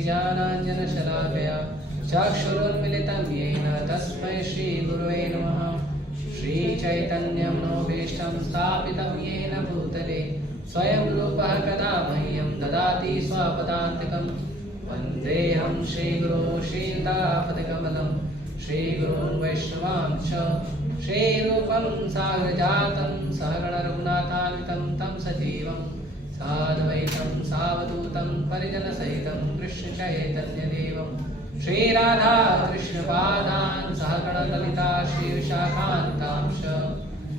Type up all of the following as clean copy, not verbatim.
ज्ञानाञ्जनशलाकया चक्षुरुन्मिलितं येन तस्मै श्रीगुरवे नमः। श्रीचैतन्यमनोभीष्टं स्थापितं येन भूतले स्वयं रूपः कदा मह्यं ददाति स्वपदान्तिकं। वन्देऽहं श्रीगुरो श्रीतापतिकमलं श्रीगुरुं वैष्णवांश्च श्रीरूपं साग्रजातं सहगण रघुनाथान्वितं तं सजीवं साद्वैतं सावधूतं परिजनसहितं कृष्णचैतन्यदेवं श्रीराधा कृष्णपादान् सहगण ललिता श्रीविशाखान्तांश्च।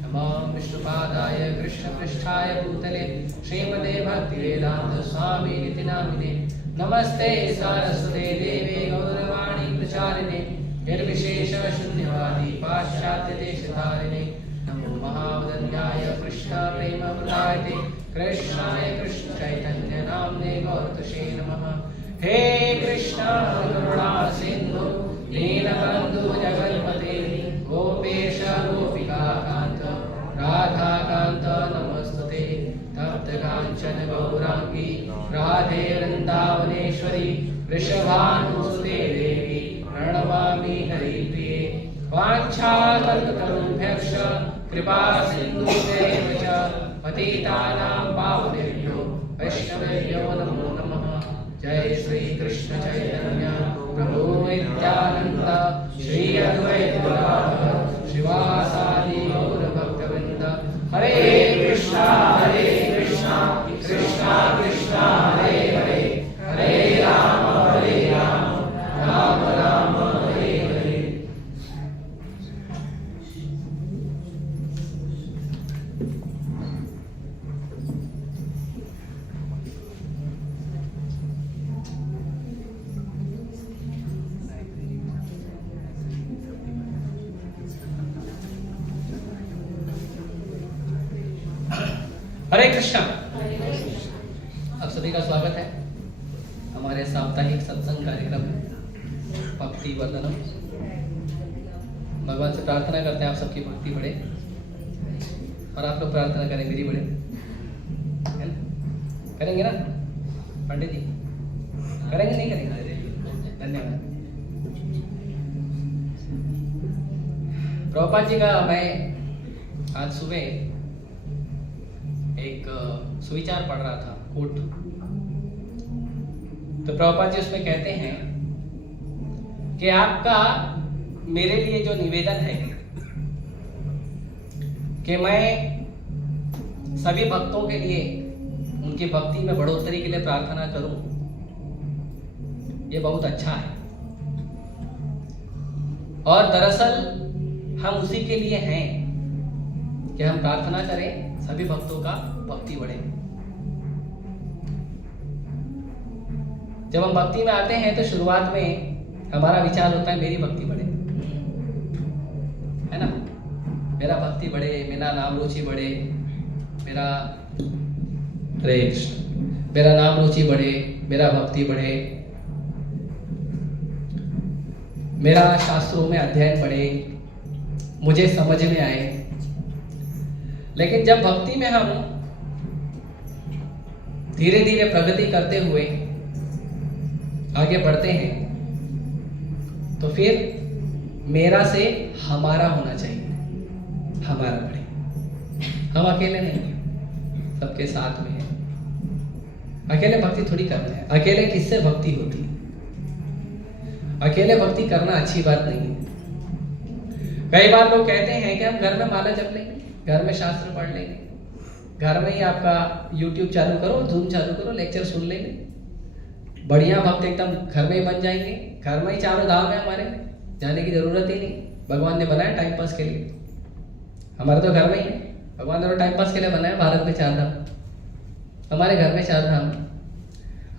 नमो विष्णुपादाय कृष्णपृष्ठाय भूतले श्रीमते भक्तिवेदान्त स्वामिनिति नामिने। नमस्ते सारस्वते देवे गौरवाणी प्रचारिणे निर्विशेष शून्यवादी पाश्चात्य देशधारिणे। नमो महावदन्याय कृष्ण प्रेम प्रदायते कृष्णाय कृष्ण चैतन्य नाम्ने गौरतुषे नमः। हे कृष्ण करुणा सिंधु दीनबन्धु जगन्पते गोपेश गोपिका कांत राधा कांत नमस्तुते। तप्त कांचन गौरांगी राधे वृंदावनेश्वरी वृषभानुसुते देवी प्रणमामि हरिप्रिये। वाञ्छाकल्पतरुभ्यश्च कृपा सिन्धुभ्यैव च पतितानां पावनेभ्यो वैष्णवेभ्यो नमो नमः। जय श्री कृष्ण चैतन्य प्रभु नित्यानंद श्री अद्वैत गदाधर श्रीवासादि गौर भक्तवृंद। हरे कृष्णा कृष्णा कृष्णा हरे हरे हरे राम राम राम हरे हरे। हरे कृष्णा। आप सभी का स्वागत है हमारे साप्ताहिक सत्संग कार्यक्रम भक्ति वर्धनम। भगवान से प्रार्थना करते हैं आप सबकी भक्ति बढ़े और आप लोग प्रार्थना करें मेरी बढ़े, है ना? करेंगे ना पंडित जी? करेंगे नहीं करेंगे? धन्यवाद। प्रभुपाद जी का मैं आज सुबह एक सुविचार पढ़ रहा था, कोट। तो प्रभुपाद जी उसमें कहते हैं कि आपका मेरे लिए जो निवेदन है कि मैं सभी भक्तों के लिए उनकी भक्ति में बढ़ोतरी के लिए प्रार्थना करूं, ये बहुत अच्छा है। और दरअसल हम उसी के लिए हैं कि हम प्रार्थना करें सभी भक्तों का भक्ति बढ़े। जब हम भक्ति में आते हैं तो शुरुआत में हमारा विचार होता है मेरी भक्ति बढ़े, है ना? मेरा भक्ति बढ़े, मेरा नाम रुचि बढ़े, मेरा हरे कृष्ण, मेरा नाम रुचि बढ़े, मेरा भक्ति बढ़े, मेरा शास्त्रों में अध्ययन बढ़े, मुझे समझ में आए। लेकिन जब भक्ति में हम धीरे धीरे प्रगति करते हुए आगे बढ़ते हैं तो फिर मेरा से हमारा होना चाहिए, हमारा बढ़े। हम अकेले नहीं हैं, सबके साथ में है। अकेले भक्ति थोड़ी करना है। अकेले किससे भक्ति होती है? अकेले भक्ति करना अच्छी बात नहीं है। कई बार लोग कहते हैं कि हम घर में माला जप लेंगे, घर में शास्त्र पढ़ लेंगे, घर में ही आपका YouTube चालू करो, Zoom चालू करो, लेक्चर सुन लेंगे, बढ़िया भक्त एकदम घर में ही बन जाएंगे। घर में ही चारों धाम है, हमारे जाने की जरूरत ही नहीं। भगवान ने बनाया टाइम पास के लिए, हमारे तो घर में ही है। भगवान ने टाइम पास के लिए बनाया। भारत में 4 धाम, हमारे घर में 4 धाम,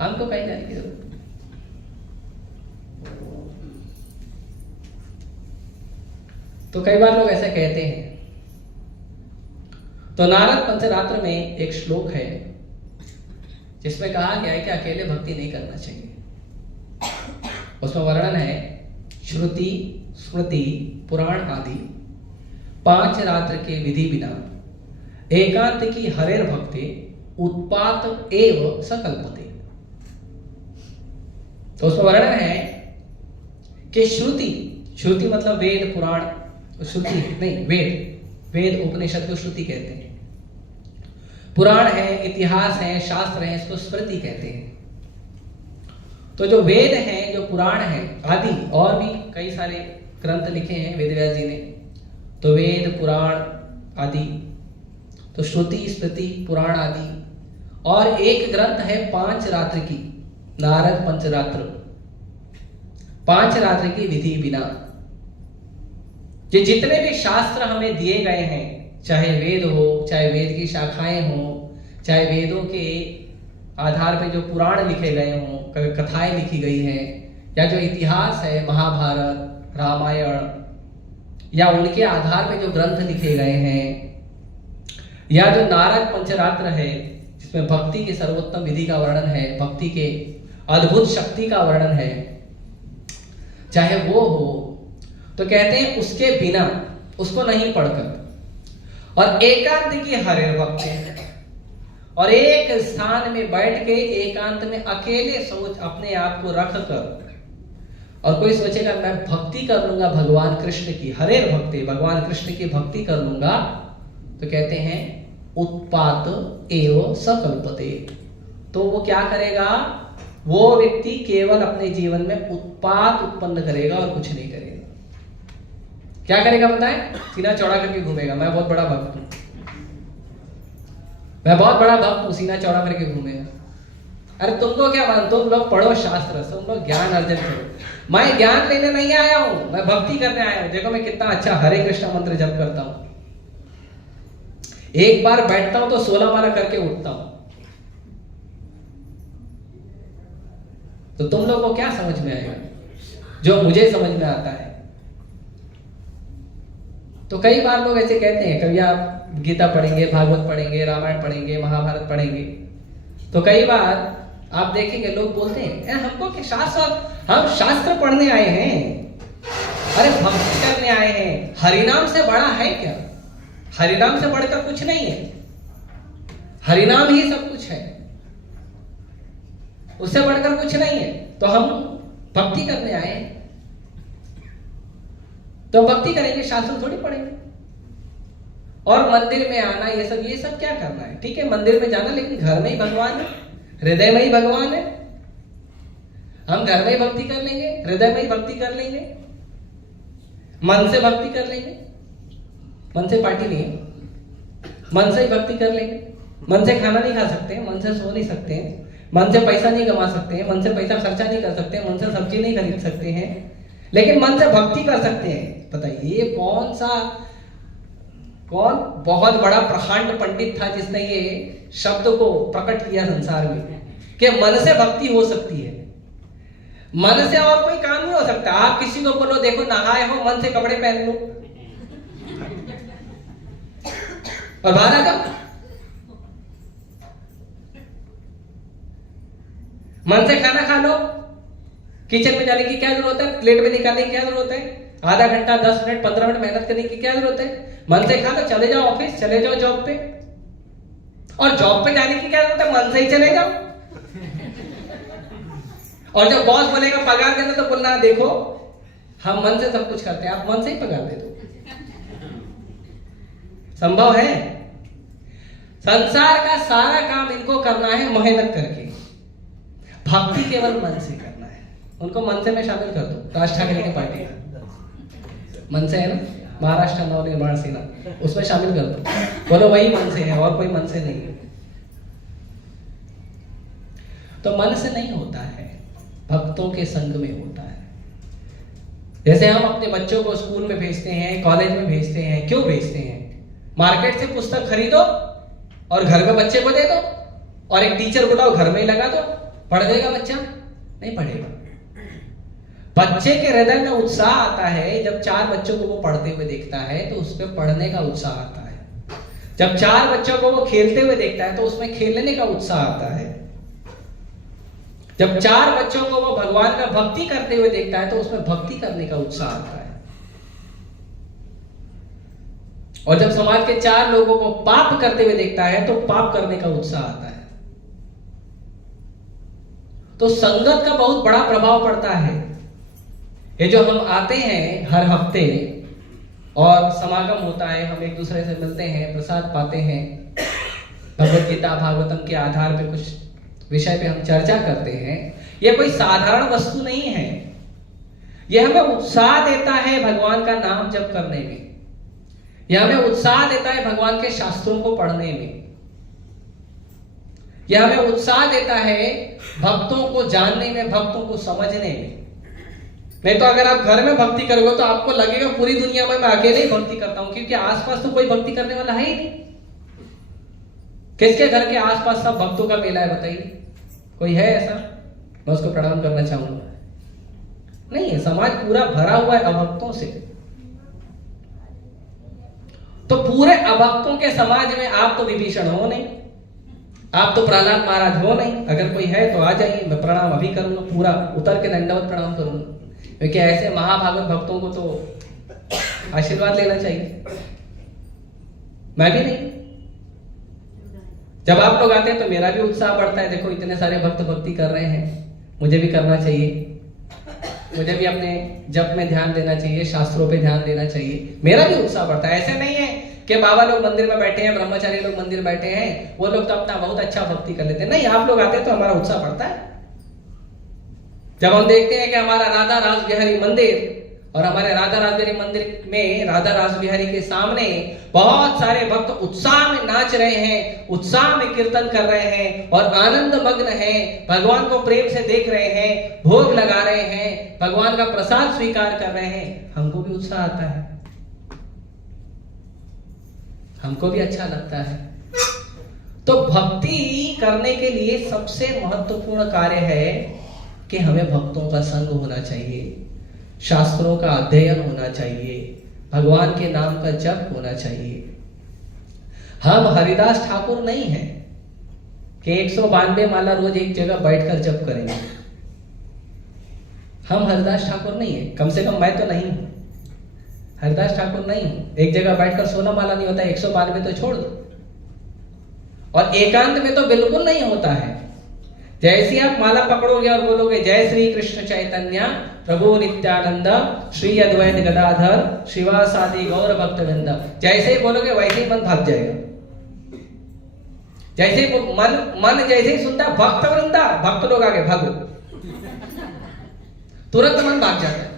हमको कहीं जाने की जरूरत। तो कई बार लोग ऐसा कहते हैं। तो नारद पंचरात्र में एक श्लोक है जिसमें कहा गया है कि अकेले भक्ति नहीं करना चाहिए। उसमें वर्णन है श्रुति स्मृति पुराण आदि 5 रात्र के विधि बिना एकांत की हरेर भक्ति उत्पात एव सकल्पते। तो उसमें वर्णन है कि श्रुति, श्रुति मतलब वेद पुराण, श्रुति नहीं वेद, वेद उपनिषद को श्रुति कहते हैं, पुराण है, इतिहास है, शास्त्र है, इसको स्मृति कहते हैं। तो जो वेद है, जो पुराण है आदि, और भी कई सारे ग्रंथ लिखे हैं वेदव्यास जी ने, तो वेद पुराण आदि, तो श्रुति स्मृति पुराण आदि, और एक ग्रंथ है 5 रात्र की, नारद पंचरात्र, 5 रात्र की विधि विना। ये जितने भी शास्त्र हमें दिए गए हैं, चाहे वेद हो, चाहे वेद की शाखाएं हो, चाहे वेदों के आधार पे जो पुराण लिखे गए हों, कथाएं लिखी गई हैं, या जो इतिहास है महाभारत रामायण, या उनके आधार पे जो ग्रंथ लिखे गए हैं, या जो नारद पंचरात्र है जिसमें भक्ति की सर्वोत्तम विधि का वर्णन है, भक्ति के अद्भुत शक्ति का वर्णन है, चाहे वो हो, तो कहते हैं उसके बिना, उसको नहीं पढ़कर, और एकांत की हरे भक्ति, और एक स्थान में बैठ के एकांत में अकेले सोच अपने आप को रख कर, और कोई सोचेगा मैं भक्ति कर लूंगा भगवान कृष्ण की, हरे भक्ति, भगवान कृष्ण की भक्ति कर लूंगा, तो कहते हैं उत्पात एवं सकल्पते। तो वो क्या करेगा, वो व्यक्ति केवल अपने जीवन में उत्पात उत्पन्न करेगा और कुछ नहीं करेगा। क्या करेगा बताएं? सीना चौड़ा करके घूमेगा, मैं बहुत बड़ा भक्त हूं, मैं बहुत बड़ा भक्त हूं, सीना चौड़ा करके घूमेगा। अरे तुमको क्या मालूम, तुम लोग पढ़ो शास्त्र, तुम लोग ज्ञान अर्जन करो। मैं ज्ञान लेने नहीं आया हूं, मैं भक्ति करने आया हूं। देखो मैं कितना अच्छा हरे कृष्ण मंत्र जप करता हूं, एक बार बैठता हूं तो 16 माला करके उठता हूं। तो तुम लोग को क्या समझ में आएगा जो मुझे समझ में आता है? तो कई बार लोग ऐसे कहते हैं, कभी आप गीता पढ़ेंगे, भागवत पढ़ेंगे, रामायण पढ़ेंगे, महाभारत पढ़ेंगे, तो कई बार आप देखेंगे लोग बोलते हैं हमको कि शास्त्र, हम शास्त्र पढ़ने आए हैं, अरे भक्ति करने आए हैं। हरिनाम से बड़ा है क्या? हरिनाम से बढ़कर कुछ नहीं है, हरिनाम ही सब कुछ है, उससे बढ़कर कुछ नहीं है। तो हम भक्ति करने आए हैं, तो भक्ति करेंगे, शास्त्र थोड़ी पढ़ेंगे। और मंदिर में आना, ये सब क्या करना है? ठीक है मंदिर में जाना, लेकिन घर में ही भगवान है, हृदय में ही भगवान है। हम घर में ही भक्ति कर लेंगे, हृदय में ही भक्ति कर लेंगे, मन से भक्ति कर लेंगे, मन से पार्टी नहीं है, मन से ही भक्ति कर लेंगे। मन से खाना नहीं खा सकते, मन से सो नहीं सकते हैं, मन से पैसा नहीं कमा सकते हैं, मन से पैसा खर्चा नहीं कर सकते, मन से सब्जी नहीं खरीद सकते हैं, लेकिन मन से भक्ति कर सकते हैं। बताइए ये कौन बहुत बड़ा प्रखंड पंडित था जिसने ये शब्द को प्रकट किया संसार में कि मन से भक्ति हो सकती है। मन से और कोई काम नहीं हो सकता। आप किसी को बोलो देखो नहाए हो, मन से कपड़े पहन लो और बाहर आ जाओ, मन से खाना खा लो, किचन में जाने की क्या जरूरत है, प्लेट में निकालने की क्या जरूरत है, आधा घंटा 10 मिनट 15 मिनट मेहनत करने की क्या जरूरत है? मन से खा लो, चले जाओ ऑफिस, चले जाओ जॉब पे, और जॉब पे जाने की क्या जरूरत है? मन से ही चले जाओ। और जब बॉस बोलेगा पगार देना तो बोलना देखो हम मन से सब कुछ करते हैं, आप मन से ही पगार दे दो। संभव है? संसार का सारा काम इनको करना है मेहनत करके, भक्ति केवल मन से करना है। उनको मन से में शामिल कर दो, राज ठाकरे की पार्टी मन से है ना, महाराष्ट्र नवनिर्माण सेना, उसमें शामिल कर दो, बोलो वही मन से है और कोई मन से नहीं है। तो मन से नहीं होता है, भक्तों के संग में होता है। जैसे हम अपने बच्चों को स्कूल में भेजते हैं, कॉलेज में भेजते हैं, क्यों भेजते हैं? मार्केट से पुस्तक खरीदो और घर में बच्चे को दे दो, और एक टीचर बुलाओ घर में ही लगा दो, पढ़ देगा बच्चा? नहीं पढ़ेगा। बच्चे के हृदय में उत्साह आता है जब 4 बच्चों को वो पढ़ते हुए देखता है तो उसमें पढ़ने का उत्साह आता है। जब 4 बच्चों को वो खेलते हुए देखता है तो उसमें खेलने का उत्साह आता है। जब 4 बच्चों को वो भगवान का भक्ति करते हुए देखता है तो उसमें भक्ति करने का उत्साह आता है। और जब समाज के 4 लोगों को पाप करते हुए देखता है तो पाप करने का उत्साह आता है। तो संगत का बहुत बड़ा प्रभाव पड़ता है। ये जो हम आते हैं हर हफ्ते और समागम होता है, हम एक दूसरे से मिलते हैं, प्रसाद पाते हैं, भगवत गीता भागवतम के आधार पे कुछ विषय पे हम चर्चा करते हैं, ये कोई साधारण वस्तु नहीं है। ये हमें उत्साह देता है भगवान का नाम जप करने में, यह हमें उत्साह देता है भगवान के शास्त्रों को पढ़ने में, यह हमें उत्साह देता है भक्तों को जानने में, भक्तों को समझने में। नहीं तो अगर आप घर में भक्ति करोगे तो आपको लगेगा पूरी दुनिया में मैं अकेले ही भक्ति करता हूं, क्योंकि आसपास तो कोई भक्ति करने वाला है ही नहीं। किसके घर के आसपास सब भक्तों का मेला है बताइए? कोई है ऐसा? मैं उसको प्रणाम करना चाहूंगा। नहीं है, समाज पूरा भरा हुआ है अभक्तों से। तो पूरे अभक्तों के समाज में आप तो विभीषण हो नहीं, आप तो प्रहलाद महाराज हो नहीं। अगर कोई है तो आ जाइए, मैं प्रणाम अभी करूंगा, पूरा उतर के दंडवत प्रणाम करूंगा, क्योंकि ऐसे महाभागवत भक्तों को तो आशीर्वाद लेना चाहिए। मैं भी नहीं। जब आप लोग आते हैं तो मेरा भी उत्साह बढ़ता है, देखो इतने सारे भक्त भक्ति कर रहे हैं, मुझे भी करना चाहिए, मुझे भी अपने जप में ध्यान देना चाहिए, शास्त्रों पे ध्यान देना चाहिए, मेरा भी उत्साह बढ़ता है। ऐसे नहीं है कि बाबा लोग मंदिर में बैठे हैं, ब्रह्मचारी लोग मंदिर में बैठे हैं, वो लोग तो अपना बहुत अच्छा भक्ति कर लेते हैं। नहीं, आप लोग आते हैं तो हमारा उत्साह बढ़ता है। जब हम देखते हैं कि हमारा राधा रास बिहारी मंदिर और हमारे राधा रास बिहारी मंदिर में राधा रास बिहारी के सामने बहुत सारे भक्त उत्साह में नाच रहे हैं, उत्साह में कीर्तन कर रहे हैं और आनंद मग्न हैं, भगवान को प्रेम से देख रहे हैं, भोग लगा रहे हैं, भगवान का प्रसाद स्वीकार कर रहे हैं, हमको भी उत्साह आता है, हमको भी अच्छा लगता है। तो भक्ति करने के लिए सबसे महत्वपूर्ण कार्य है कि हमें भक्तों का संग होना चाहिए, शास्त्रों का अध्ययन होना चाहिए, भगवान के नाम का जप होना चाहिए। हम हरिदास ठाकुर नहीं हैं कि 192 माला रोज एक जगह बैठकर जप करेंगे। हम हरिदास ठाकुर नहीं है, कम से कम मैं तो नहीं हूं, हरिदास ठाकुर नहीं हूं। एक जगह बैठकर 16 माला नहीं होता, 192 तो छोड़ दो, और एकांत में तो बिल्कुल नहीं होता है। जैसे आप माला पकड़ोगे और बोलोगे जय श्री कृष्ण चैतन्य प्रभु नित्यानंद श्री अद्वैत गदाधर श्रीवासादि गौर भक्तवृंद, जैसे ही बोलोगे वैसे ही मन भाग जाएगा। जैसे मन जैसे ही सुनता भक्तवृंदा, भक्त लोग आगे भागो, तुरंत मन भाग जाता है।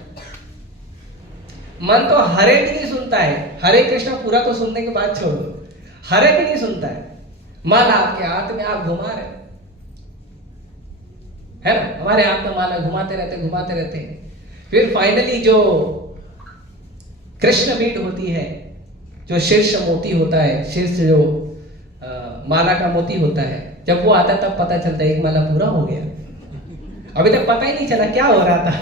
मन तो हरे भी नहीं सुनता है, हरे कृष्ण पूरा तो सुनने के बाद छोड़ दो, हरे भी नहीं सुनता है। माला आपके हाथ में आप घुमा रहे है ना, हमारे हाथ में माला घुमाते रहते हैं। फिर फाइनली जो कृष्ण बीट होती है, जो शीर्ष मोती होता है, शीर्ष जो माला का मोती होता है, जब वो आता है तब पता चलता है एक माला पूरा हो गया। अभी तक पता ही नहीं चला क्या हो रहा था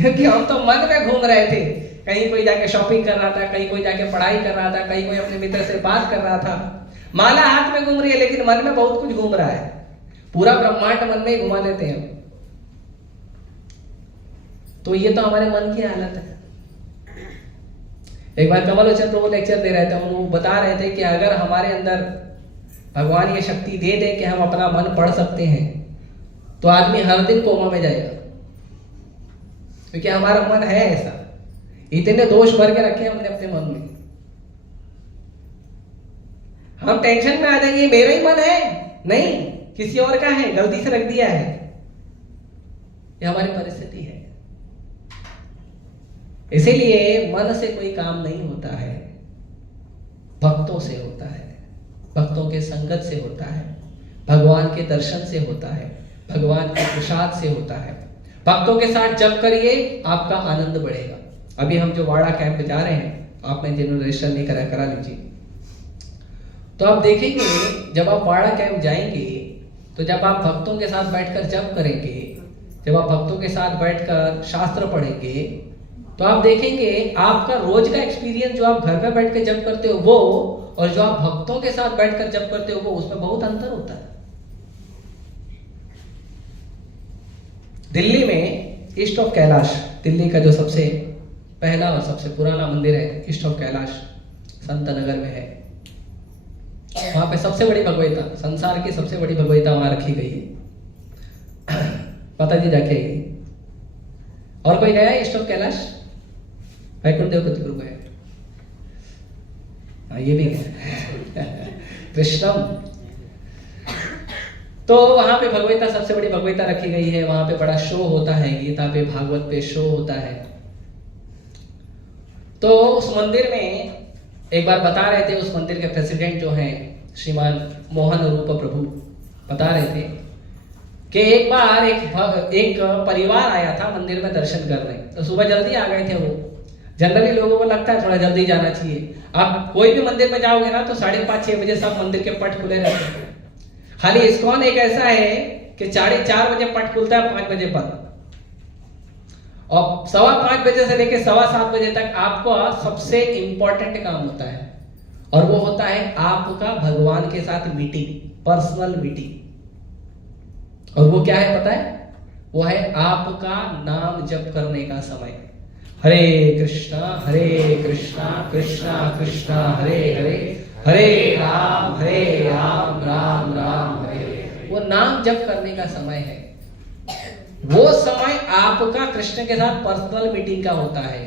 क्योंकि हम तो मन में घूम रहे थे, कहीं कोई जाके शॉपिंग कर रहा था, कहीं कोई जाके पढ़ाई कर रहा था, कहीं कोई अपने मित्र से बात कर रहा था। माला हाथ में घूम रही है लेकिन मन में बहुत कुछ घूम रहा है, पूरा ब्रह्मांड मन में ही घुमा लेते हैं। तो ये तो हमारे मन की हालत है। एक बार कमल वचन प्रभु लेक्चर दे रहे थे, वो बता रहे थे कि अगर हमारे अंदर भगवान ये शक्ति दे दे कि हम अपना मन पढ़ सकते हैं तो आदमी हर दिन कोमा में जाएगा, क्योंकि हमारा मन है ऐसा, इतने दोष भर के रखे हमने अपने मन में। हम टेंशन में आ जाएंगे, मेरा ही मन है, नहीं किसी और का है, गलती से रख दिया है। ये हमारी परिस्थिति है। इसीलिए मन से कोई काम नहीं होता है, भक्तों से होता है, भक्तों के संगत से होता है, भगवान के दर्शन से होता है, भगवान के प्रसाद से होता है। भक्तों के साथ जप करिए, आपका आनंद बढ़ेगा। अभी हम जो वाड़ा कैंप जा रहे हैं, आपने जिन्होंने रजिस्टर नहीं करा, करा लीजिए। तो आप देखेंगे जब आप वाड़ा कैंप जाएंगे तो जब आप भक्तों के साथ बैठकर जप करेंगे, जब आप भक्तों के साथ बैठकर शास्त्र पढ़ेंगे, तो आप देखेंगे आपका रोज का एक्सपीरियंस जो आप घर पे बैठ के जप करते हो वो, और जो आप भक्तों के साथ बैठकर जप करते हो वो, उसमें बहुत अंतर होता है। दिल्ली में ईस्ट ऑफ कैलाश, दिल्ली का जो सबसे पहला और सबसे पुराना मंदिर है ईस्ट ऑफ कैलाश, संत नगर में है। वहां पे सबसे बड़ी भगवैता, संसार की सबसे बड़ी भगवैता वहां रखी गई है। माता जी जाके आई। और कोई गया ईस्ट ऑफ कैलाश? वैकुंठ देवपति गुरु गए। हाँ, ये भी गया। कृष्णम। तो वहां पे भगवता, सबसे बड़ी भगवता रखी गई है। वहां पे बड़ा शो होता है, गीता पे, भागवत पे शो होता है। तो उस मंदिर में एक बार बता रहे थे, उस मंदिर के प्रेसिडेंट जो हैं श्रीमान मोहन रूप प्रभु, बता रहे थे कि एक बार एक परिवार आया था मंदिर में दर्शन करने। तो सुबह जल्दी आ गए थे वो। जनरली लोगों को लगता है थोड़ा जल्दी जाना चाहिए। आप कोई भी मंदिर में जाओगे ना तो 5:30-6 बजे सब मंदिर के पट खुले रहते हैं। खाली इस्कॉन एक ऐसा है कि 4:30 बजे पट खुलता है, 5 बजे बंद। और 5:15 बजे से लेकर 7:15 बजे तक आपको सबसे इंपॉर्टेंट काम होता है, और वो होता है आपका भगवान के साथ मीटिंग, पर्सनल मीटिंग। और वो क्या है पता है? वो है आपका नाम जप करने का समय। हरे कृष्णा कृष्णा कृष्णा हरे हरे, हरे राम राम राम हरे हरे। वो नाम जप करने का समय है। वो समय आपका कृष्ण के साथ पर्सनल मीटिंग का होता है।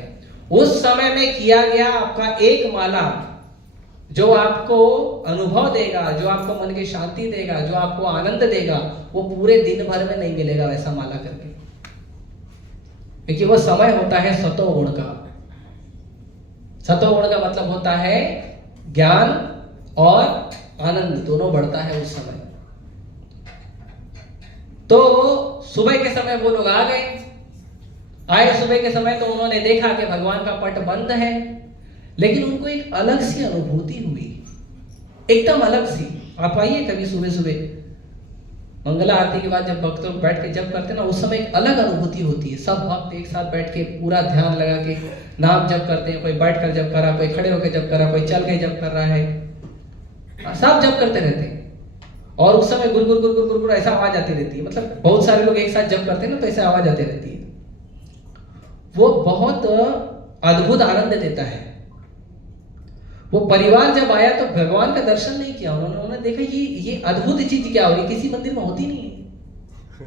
उस समय में किया गया आपका एक माला जो आपको अनुभव देगा, जो आपको मन की शांति देगा, जो आपको आनंद देगा, वो पूरे दिन भर में नहीं मिलेगा वैसा माला करके। क्योंकि वो समय होता है सतोगुण का। सतोगुण का मतलब होता है ज्ञान और आनंद दोनों बढ़ता है उस समय। तो सुबह के समय वो लोग आ गए। आए सुबह के समय तो उन्होंने देखा कि भगवान का पट बंद है, लेकिन उनको एक अलग सी अनुभूति हुई, एकदम अलग सी। आप आइए कभी सुबह सुबह मंगला आरती के बाद जब भक्त लोग बैठ के जप करते हैं ना, उस समय एक अलग अनुभूति होती है। सब भक्त एक साथ बैठ के पूरा ध्यान लगा के नाम जप करते हैं। कोई बैठ कर जप कर रहा, कोई खड़े होकर जप कर रहा, कोई चल के जप कर रहा है, सब जप करते रहते हैं। और उस समय गुर गुर गुर गुर गुर गुर ऐसा आवाज आती रहती है। मतलब बहुत सारे लोग एक साथ जप करते हैं ना, तो ऐसे आवाज आती रहती है। वो बहुत अद्भुत आनंद देता है। वो परिवार जब आया तो भगवान का दर्शन नहीं किया उन्होंने देखा ये अद्भुत चीज क्या हो रही है, किसी मंदिर में होती नहीं है।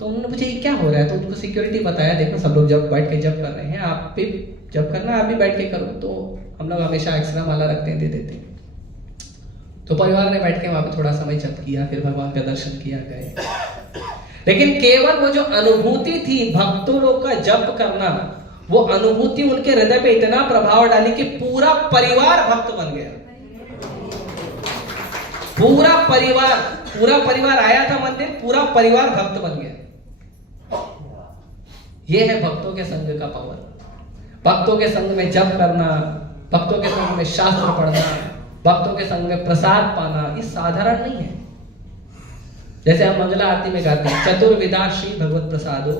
तो उन्होंने पूछा ये क्या हो रहा है, तो उनको सिक्योरिटी बताया, देखो सब लोग जब बैठ के जब कर रहे हैं, आप भी जब करना, आप भी बैठ के करो। तो हम लोग हमेशा एक्स्ट्रा माला रखते हैं, दे देते हैं। तो परिवार ने बैठ के वहां पे थोड़ा समय जप किया, फिर भगवान का दर्शन किया गए। लेकिन केवल वो जो अनुभूति थी भक्तों लोग का जप करना, वो अनुभूति उनके हृदय पे इतना प्रभाव डाली कि पूरा परिवार भक्त बन गया। पूरा परिवार आया था मंदिर, पूरा परिवार भक्त बन गया। ये है भक्तों के संग का पावर। भक्तों के संग में जप करना, भक्तों के संग में शास्त्र पढ़ना, भक्तों के संग में प्रसाद पाना, ये साधारण नहीं है। जैसे हम मंगला आरती में गाते हैं, चतुर्विधा श्री भगवत प्रसादो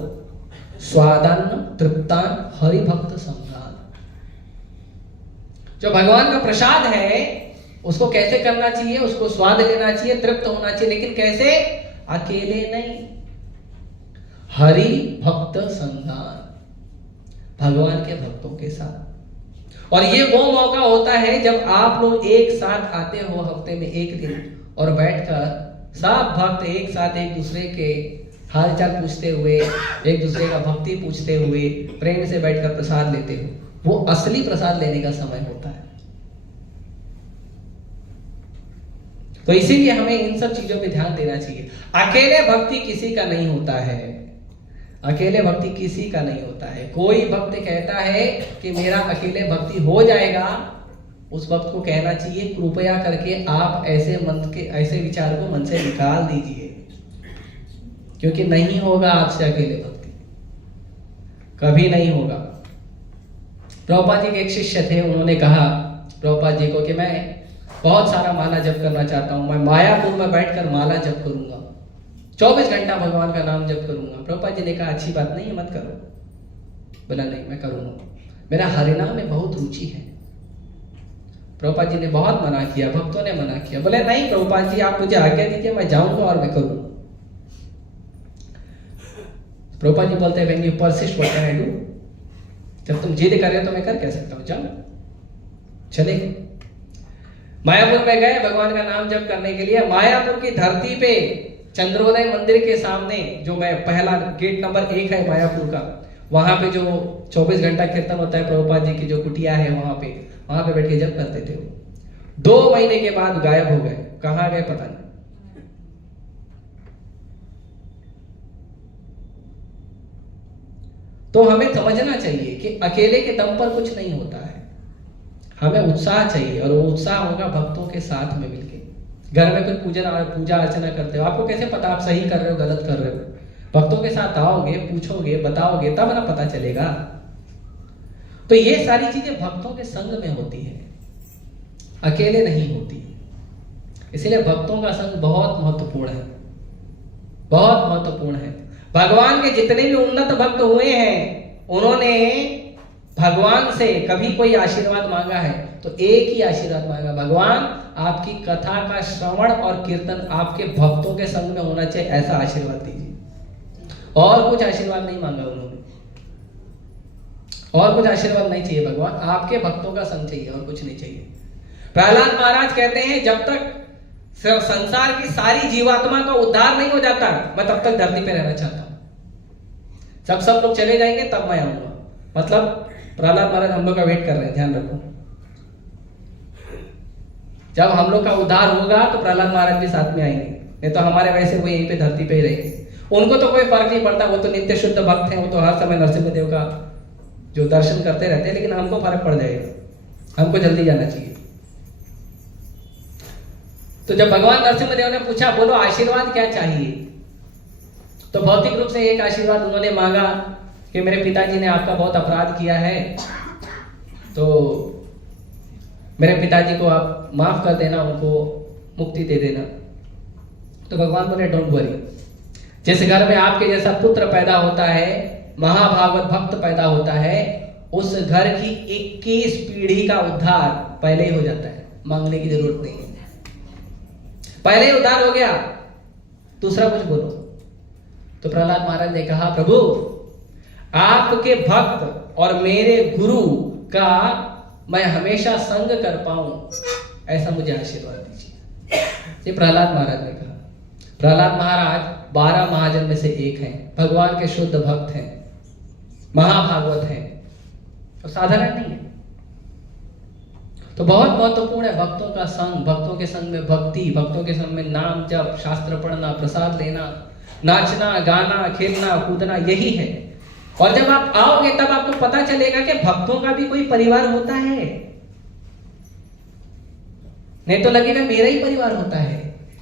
स्वादान्न तृप्तान हरि भक्त संगान। जो भगवान का प्रसाद है उसको कैसे करना चाहिए? उसको स्वाद लेना चाहिए, तृप्त होना चाहिए, लेकिन कैसे? अकेले नहीं, हरि भक्त संगान, भगवान के भक्तों के साथ। और ये वो मौका होता है जब आप लोग एक साथ आते हो हफ्ते में एक दिन, और बैठकर सब भक्त एक साथ एक दूसरे के हाल चाल पूछते हुए, एक दूसरे का भक्ति पूछते हुए प्रेम से बैठकर प्रसाद लेते हो। वो असली प्रसाद लेने का समय होता है। तो इसीलिए हमें इन सब चीजों पे ध्यान देना चाहिए। अकेले भक्ति किसी का नहीं होता है, अकेले भक्ति किसी का नहीं होता है। कोई भक्त कहता है कि मेरा अकेले भक्ति हो जाएगा, उस भक्त को कहना चाहिए कृपया करके आप ऐसे मन के ऐसे विचार को मन से निकाल दीजिए, क्योंकि नहीं होगा आपसे अकेले भक्ति, कभी नहीं होगा। प्रभुपाद जी के एक शिष्य थे, उन्होंने कहा प्रभुपाद जी को कि मैं बहुत सारा माला जप करना चाहता हूं, मैं मायापुर में बैठकर माला जप करूंगा, 24 घंटा भगवान का नाम जप करूंगा। प्रभुपाद जी ने कहा अच्छी बात नहीं है, मत करो। बोला नहीं, मैं करूंगा, मेरा हरिनाम में बहुत रुचि है। प्रभुपाद जी ने बहुत मना किया, भक्तों ने मना किया। बोले नहीं प्रभुपाद जी, आप मुझे आज्ञा दीजिए, मैं जाऊंगा और मैं करूंगा। प्रभुपाद जी बोलते हैं when you persist what can I do, जब तुम जिद कर रहे हो तो मैं कर क्या सकता हूं, जाओ। चले मायापुर में गए भगवान का नाम जप करने के लिए। मायापुर की धरती पे चंद्रोदय मंदिर के सामने जो मैं पहला गेट नंबर 1 है मायापुर का, वहां पे जो 24 घंटा कीर्तन होता है, प्रभुपाद जी की जो कुटिया है वहां पे बैठ के जप करते थे। 2 महीने के बाद गायब हो गए, कहां गए पता नहीं। तो हमें समझना चाहिए कि अकेले के दम पर कुछ नहीं होता है, हमें उत्साह चाहिए, और वो उत्साह होगा भक्तों के साथ में मिलके। घर में कोई पूजा अर्चना करते हो, आपको कैसे पता आप सही कर रहे हो गलत कर रहे हो? भक्तों के साथ आओगे, पूछोगे, बताओगे, तब ना पता चलेगा। तो ये सारी चीजें भक्तों के संग में होती है, अकेले नहीं होती। इसलिए भक्तों का संग बहुत महत्वपूर्ण है, बहुत महत्वपूर्ण है। भगवान के जितने भी उन्नत भक्त हुए हैं, उन्होंने भगवान से कभी कोई आशीर्वाद मांगा है तो एक ही आशीर्वाद मांगा, भगवान आपकी कथा का श्रवण और कीर्तन आपके भक्तों के संग में होना चाहिए, ऐसा आशीर्वाद दीजिए। और कुछ आशीर्वाद नहीं मांगा उन्होंने, और कुछ आशीर्वाद नहीं चाहिए भगवान, आपके भक्तों का संग चाहिए और कुछ नहीं चाहिए। प्रहलाद महाराज कहते हैं जब तक संसार की सारी जीवात्मा का उद्धार नहीं हो जाता मैं तब तक धरती पे रहना चाहता हूं। जब सब लोग चले जाएंगे तब मैं आऊंगा। मतलब प्रहलाद महाराज हम लोग का वेट कर रहे हैं, ध्यान रखो। जब हम लोग का उद्धार होगा तो प्रहलाद महाराज भी साथ में आएंगे, नहीं तो हमारे वैसे वो यहीं पे धरती पे ही रहेंगे। उनको तो कोई फर्क नहीं पड़ता, वो तो नित्य शुद्ध भक्त हैं, वो तो हर समय नरसिंह देव का जो दर्शन करते रहते हैं। लेकिन हमको फर्क पड़ जाएगा, हमको जल्दी जाना चाहिए। तो जब भगवान नरसिंह देव ने पूछा बोलो आशीर्वाद क्या चाहिए, तो भौतिक रूप से एक आशीर्वाद उन्होंने मांगा कि मेरे पिताजी ने आपका बहुत अपराध किया है, तो मेरे पिताजी को आप माफ कर देना, उनको मुक्ति दे देना। तो भगवान बोले डोंट वरी, जिस घर में आपके जैसा पुत्र पैदा होता है, महाभागवत भक्त पैदा होता है, उस घर की 21 पीढ़ी का उद्धार पहले ही हो जाता है, मांगने की जरूरत नहीं है, पहले ही उद्धार हो गया। दूसरा कुछ बोलो। तो प्रहलाद महाराज ने कहा प्रभु आपके भक्त और मेरे गुरु का मैं हमेशा संग कर पाऊं, ऐसा मुझे आशीर्वाद दीजिए। ये प्रहलाद महाराज ने कहा। प्रहलाद महाराज 12 महाजन में से एक हैं, भगवान के शुद्ध भक्त हैं, महाभागवत हैं, तो साधारण नहीं है। तो बहुत महत्वपूर्ण है भक्तों का संग, भक्तों के संग में भक्ति, भक्तों के संग में नाम जप, शास्त्र पढ़ना, प्रसाद लेना, नाचना, गाना, खेलना, कूदना, यही है। और जब आप आओगे तब आपको पता चलेगा कि भक्तों का भी कोई परिवार होता है, नहीं तो लगेगा मेरा ही परिवार होता है,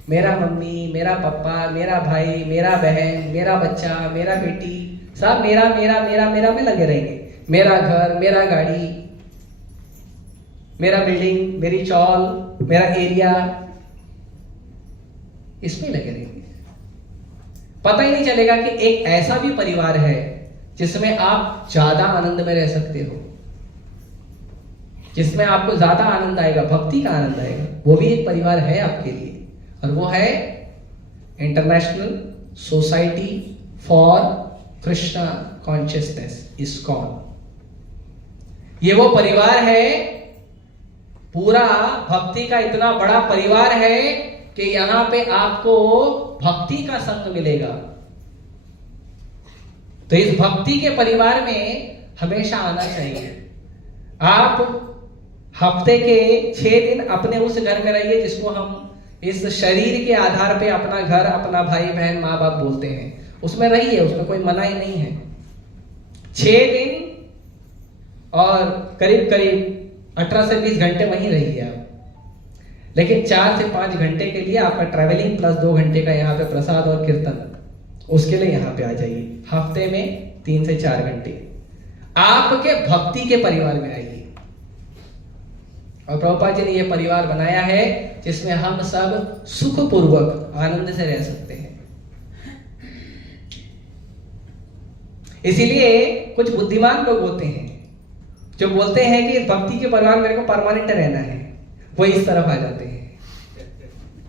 मेरा मम्मी, मेरा पापा, मेरा भाई, मेरा बहन, मेरा बच्चा, मेरा बेटी, सब मेरा मेरा मेरा मेरा में लगे रहेंगे। मेरा घर, मेरा गाड़ी, मेरा बिल्डिंग, मेरी चौल, मेरा एरिया, इसमें लगे रहेंगे। पता ही नहीं चलेगा कि एक ऐसा भी परिवार है जिसमें आप ज्यादा आनंद में रह सकते हो, जिसमें आपको ज्यादा आनंद आएगा, भक्ति का आनंद आएगा। वो भी एक परिवार है आपके लिए, और वो है international society for Krishna consciousness, ISKCON। ये वो परिवार है, पूरा भक्ति का इतना बड़ा परिवार है कि यहां पे आपको भक्ति का संग मिलेगा। तो इस भक्ति के परिवार में हमेशा आना चाहिए। आप हफ्ते के 6 दिन अपने उस घर में रहिए जिसको हम इस शरीर के आधार पे अपना घर, अपना भाई बहन, माँ बाप बोलते हैं, उसमें रहिए, उसमें कोई मनाही नहीं है। 6 दिन और करीब करीब 18 से 20 घंटे वहीं रहिए आप, लेकिन 4 से 5 घंटे के लिए आपका ट्रैवलिंग प्लस 2 घंटे का यहाँ पे प्रसाद और कीर्तन, उसके लिए यहाँ पे आ जाइए। हफ्ते में 3 से 4 घंटे आपके भक्ति के परिवार में आइए। और प्रभुपाद जी ने यह परिवार बनाया है जिसमें हम सब सुखपूर्वक आनंद से रह सकते हैं। इसीलिए कुछ बुद्धिमान लोग होते हैं जो बोलते हैं कि भक्ति के परिवार मेरे को परमानेंट रहना है, वो इस तरफ आ जाते हैं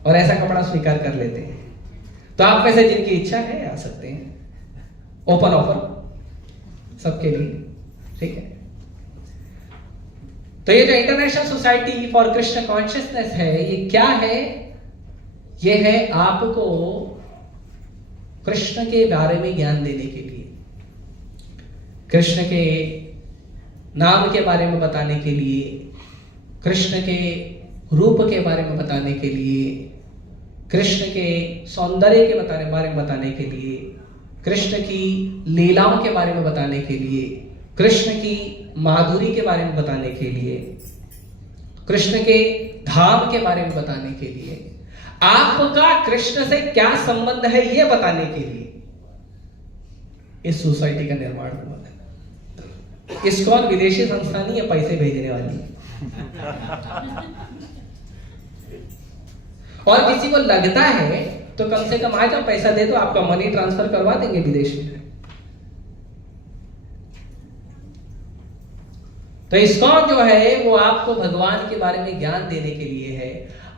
और ऐसा कपड़ा स्वीकार कर लेते हैं। तो आप में से जिनकी इच्छा है आ सकते हैं, ओपन ऑफर सबके लिए, ठीक है। तो ये जो international society for Krishna consciousness है, ये क्या है? ये है आपको कृष्ण के बारे में ज्ञान देने के लिए, कृष्ण के नाम के बारे में बताने के लिए, कृष्ण के रूप के बारे में बताने के लिए, कृष्ण के सौंदर्य के बारे में बताने के लिए, कृष्ण की लीलाओं के बारे में बताने के लिए, कृष्ण की माधुरी के बारे में बताने के लिए, कृष्ण के धाम के बारे में बताने के लिए, आपका कृष्ण से क्या संबंध है यह बताने के लिए इस सोसाइटी का निर्माण हुआ है। इस्कॉन विदेशी संस्था नहीं है पैसे भेजने वाली। और किसी को लगता है तो कम से कम आज आप पैसा दे दो, आपका मनी ट्रांसफर करवा देंगे विदेश में। तो इस्कॉन जो है वो आपको भगवान के बारे में ज्ञान देने के लिए है,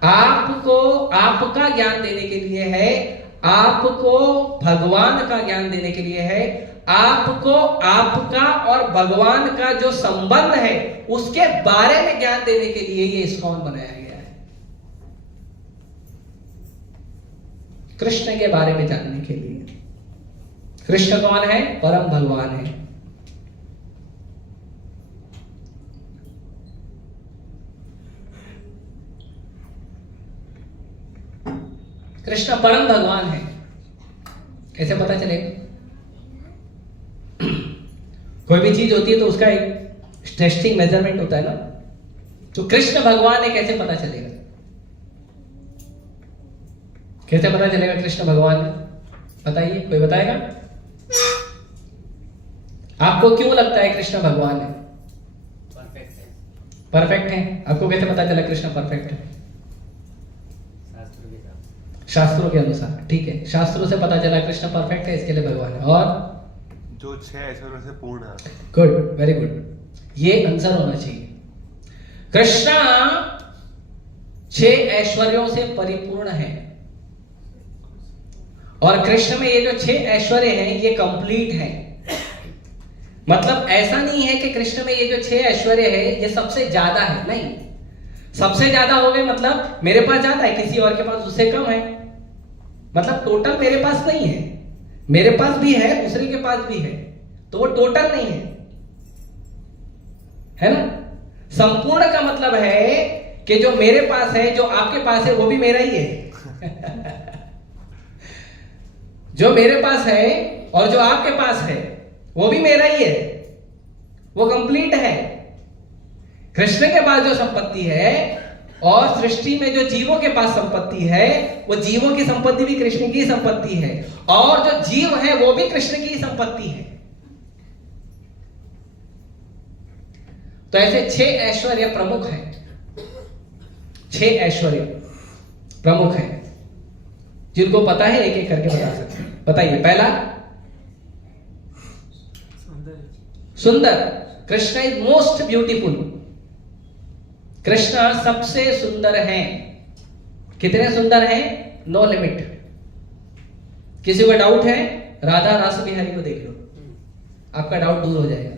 आपको आपका ज्ञान देने के लिए है, आपको भगवान का ज्ञान देने के लिए है, आपको आपका और भगवान का जो संबंध है उसके बारे में ज्ञान देने के लिए ये इस्कॉन बनाया गया है। कृष्ण के बारे में जानने के लिए। कृष्ण कौन है? परम भगवान है। कृष्ण परम भगवान है, कैसे पता चलेगा? कोई भी चीज होती है तो उसका एक टेस्टिंग मेजरमेंट होता है ना। तो कृष्ण भगवान है, कैसे पता चलेगा? कैसे पता चलेगा कृष्ण भगवान है? बताइए, कोई बताएगा? आपको क्यों लगता है कृष्ण भगवान है? परफेक्ट है। परफेक्ट है। आपको कैसे पता चला कृष्ण परफेक्ट है? शास्त्रों के अनुसार। ठीक है, शास्त्रों से पता चला कृष्ण परफेक्ट है, इसके लिए भगवान है। और जो 6 ऐश्वर्यों से पूर्ण है। गुड, वेरी गुड, ये आंसर होना चाहिए। कृष्ण 6 ऐश्वर्यों से परिपूर्ण है और कृष्ण में ये जो 6 ऐश्वर्य हैं ये कंप्लीट है। मतलब ऐसा नहीं है कि कृष्ण में ये जो 6 ऐश्वर्य है ये सबसे ज्यादा है, नहीं। सबसे ज्यादा हो गए मतलब मेरे पास ज्यादा है, किसी और के पास उससे कम है, मतलब टोटल मेरे पास नहीं है। मेरे पास भी है, दूसरे के पास भी है, तो वो टोटल नहीं है ना। संपूर्ण का मतलब है कि जो मेरे पास है, जो आपके पास है, वो भी मेरा ही है। जो मेरे पास है और जो आपके पास है वो भी मेरा ही है, वो कंप्लीट है। कृष्ण के पास जो संपत्ति है और सृष्टि में जो जीवों के पास संपत्ति है, वो जीवों की संपत्ति भी कृष्ण की संपत्ति है और जो जीव है वो भी कृष्ण की संपत्ति है। तो ऐसे 6 ऐश्वर्य प्रमुख हैं, 6 ऐश्वर्य प्रमुख हैं, जिनको पता है एक एक करके बता सकते हैं। बताइए। पहला सुंदर। Krishna is most beautiful. Krishna सबसे सुंदर हैं। कितने सुंदर हैं? No limit. किसी को डाउट है? राधा रास बिहारी को देख लो, आपका डाउट दूर हो जाएगा।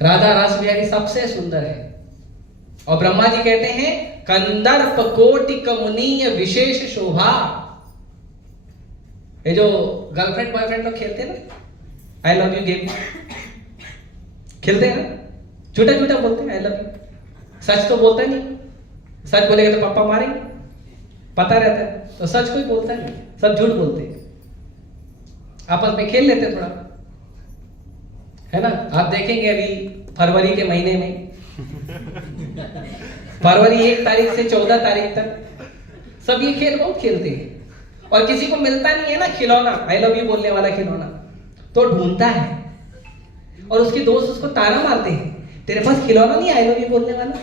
राधा रास बिहारी सबसे सुंदर है और ब्रह्मा जी कहते हैं कंदर्प कोटि कमुनीय विशेष शोभा। ये जो गर्लफ्रेंड बॉयफ्रेंड लोग खेलते हैं ना, आई लव यू गेम खेलते हैं ना, झूठा झूठा बोलते हैं आई लव यू, सच तो बोलता नहीं। सच बोलेगा तो पापा मारेंगे, पता रहता है, तो सच कोई बोलता नहीं, सब झूठ बोलते हैं। आपस में खेल लेते थोड़ा, है ना। आप देखेंगे अभी फरवरी के महीने में, फरवरी 1 तारीख से 14 तारीख तक सब ये खेल बहुत खेलते हैं और किसी को मिलता नहीं है ना खिलौना, आई लव यू बोलने वाला खिलौना, तो ढूंढता है और उसके दोस्त उसको ताना मारते हैं, तेरे पास खिलौना नहीं आई लव यू बोलने वाला।